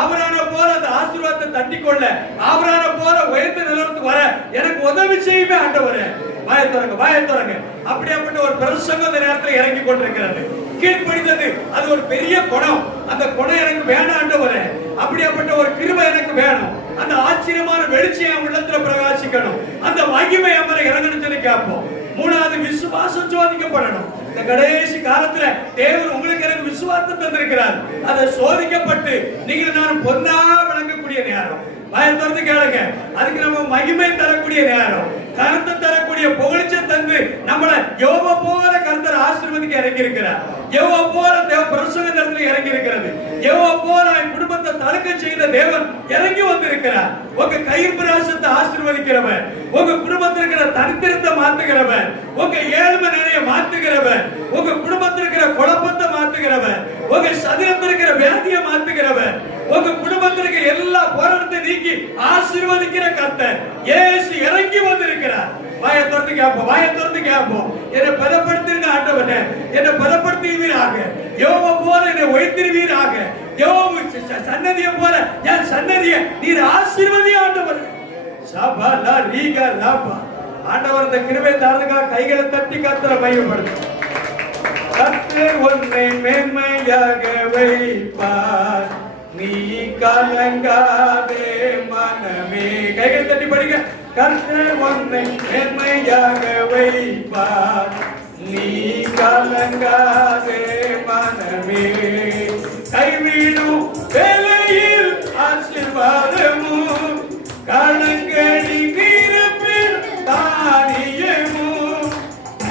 ஆபிரகாமை போல அந்த ஆசீர்வாதத்தை தட்டிக்கொள்ள, ஆபிரகாமை போல உயர்ந்த நிலத்துக்கு வர எனக்கு உதவி செய்யுமே ஆண்டவரே. வாயை திறங்க. அப்படியாப்பட்ட ஒரு பிரசங்கம் இந்த நேரத்தில் இறங்கி கொண்டிருக்கிறது. கீழ்ப்படிந்தது அது ஒரு பெரிய குணம். அந்த குணம் எனக்கு வேணும் ஆண்டவரே. அப்படியாப்பட்ட ஒரு கிருபை எனக்கு வேணும். அந்த ஆச்சரியமான வெளிச்சம் என் உள்ளத்துல பிரகாசிக்கணும். அந்த மகிமை அமர இறங்கணும் சொல்லி கேட்போம். மூணாவது, விசுவாசம் சோதிக்கப்படணும். இந்த கடைசி காலத்துல தேவன் உங்களுக்கு எனக்கு விசுவாசம் தந்திருக்கிறார். அதை சோதிக்கப்பட்டு நீங்க நான் பொன்னா விளங்கக்கூடிய நேரம். வாயை திறந்து கேளுங்க. அதுக்கு நம்ம மகிமை தரக்கூடிய நேரம், கருத்தை தரக்கூடிய புகழ்ச்சியை தந்து நம்மளை யோபு போல கர்த்தர் ஆசீர்வதிக்க இறங்கி இருக்கிறார். யோபு போல தேவ பிரசங்க நேரத்தில் இறங்கி இருக்கிறது. யோபு போல குடும்பத்தை தடுக்க செய்த தேவன் இறங்கி வந்திருக்கிறார். உங்க கைப்பிரயாசத்தை ஆசீர்வதிக்கிறவர், உங்க குடும்பத்தில் இருக்கிற தனித்திருத்த மாத்துகிறவர், உங்க ஏழ்மை நிலையை மாத்துகிறவர், உங்க குடும்பத்தில் இருக்கிற குழப்பத்தை மாத்துகிறவர், உங்க சரீரத்தில் இருக்கிற வியாதியை மாத்துகிறவர், உங்க குடும்பத்தில் இருக்கிற எல்லா போராட்டத்தை நீக்கி ஆசீர்வதிக்கிற கர்த்தர் இயேசு இறங்கி வந்திருக்கிறார். வாயை திறந்து கேட்போம். என்னை பலப்படுத்துங்க ஆண்டவரே, என்னை பலப்படுத்துவீராக. யோபு போல என்னை உயர்த்துவீராக. யோபு சன்னதியை போல என் சன்னதியை நீர் ஆசீர்வதி ஆண்டவர். சபலா ரீகா லாபா. ஆண்டவர் இந்த கிருபை தாருங்க. கைகளை தட்டி கர்த்தரை மகிமைப்படுத்தும். கர்த்தர் உன்னை மேன்மையாக வைப்பார், நீ கலங்காதே மனமே. கைகள் தட்டி படிங்க. கர்த்தர் உன்னை மேன்மையாக வைப்பார், நீ கலங்காதே மனமே. கைவி கைவிடும் வேலையில் ஆசீர்வாதமும் கணக்கடி வீரப்பில் தானியமும்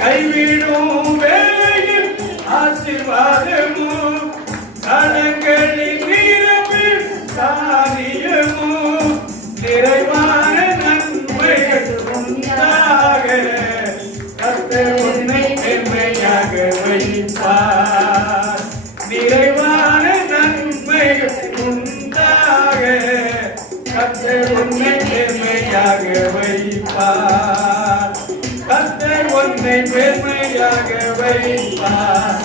கைவிடும் வேலையில் ஆசீர்வாதமும் கணக்கடி வீரப்பில் தானியமும் நிறைவான நன்மைகள் உண்டாக கர்த்தர் உன்னை பெருமையாக வைப்பார். நிறைவான நன்மைகள் உண்டாக கர்த்தர் உன்னை பெருமையாக வைப்பார். கர்த்தர் உன்னை பெருமையாக வைப்பார்.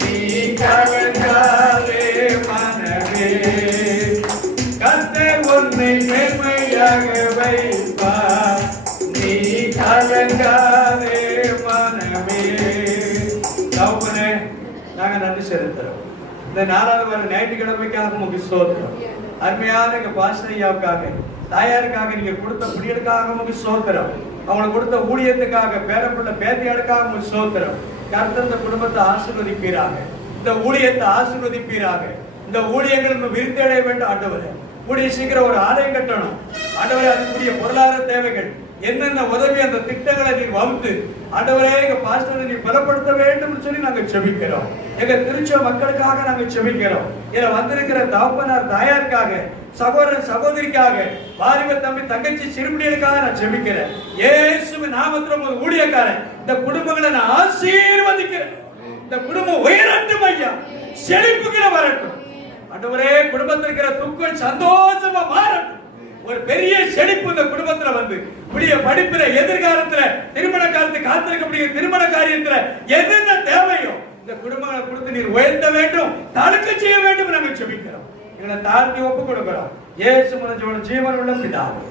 நீ கலங்காதே மனமே, கர்த்தர் உன்னை பெருமையாக வைப்பார். நீ கலங்காதே மனமே. தகப்பனே, நாங்க நன்றி செலுத்துறோம். இந்த 4வது வார ஞாயிற்றுக்கிழமைக்காக உங்களுக்கு ஸ்தோத்திரம். அருமையான எங்க பாஸ்டர் ஐயாவுக்காக, தாயாருக்காக நீங்க கொடுத்த பிடிகளுக்காக உங்களுக்கு ஸ்தோத்திரம். அவங்களுக்கு கொடுத்த ஊழியத்துக்காக, பேரப்புள்ள பேத்தியாளுக்காக உங்களுக்கு ஸ்தோத்திரம். கர்த்தர் இந்த குடும்பத்தை ஆசீர்வதிப்பீராக, இந்த ஊழியத்தை ஆசீர்வதிப்பீராக. இந்த ஊழியங்கள் விருத்தடைய வேண்டும் ஆண்டவரே. கூடிய சீக்கிரம் ஒரு ஆலயம் கட்டணும் ஆண்டவரே. அதுக்குரிய பொருளாதார தேவைகள் என்னென்ன உதவி அந்த திட்டங்களை நீ வகுத்து ஆண்டவரே எங்க பாஸ்டரை நீ பலப்படுத்த வேண்டும் சொல்லி நாங்க செபிக்கிறோம். எங்க திருச்ச மக்களுக்காக நாங்க செபிக்கிறோம். இதுல வந்திருக்கிற தகப்பனார் தாயாருக்காக, சகோதரன் சகோதரிக்காக, வாலிப தம்பி தங்கச்சி சிறுமிகளுக்காக நான் செபிக்கிறேன். இயேசுவின் நாமத்தில் ஒரு ஊழியக்காரன் இந்த குடும்பங்களை நான் ஆசீர்வதிக்கிறேன். இந்த குடும்பம் உயரட்டும் ஐயா, செழிப்புகளை வரட்டும் ஆண்டவரே. குடும்பத்தில் இருக்கிற துக்கம் சந்தோஷமா மாறட்டும். ஒரு பெரிய செழிப்பு இந்த குடும்பத்துல வந்து புதிய படிப்புல, எதிர்காலத்துல, திருமண காலத்துக்கு காத்திருக்கக்கூடிய திருமண காரியத்துல என்னென்ன தேவையோ இந்த குடும்பங்களை கொடுத்து நீர் உயர்த்த வேண்டும், தடுக்க செய்ய வேண்டும் நாங்கள் செபிக்கிறோம். எங்களை தாழ்த்தி ஒப்பு கொடுக்கிறோம். இயேசு ஜீவன் உள்ள பிதாவே.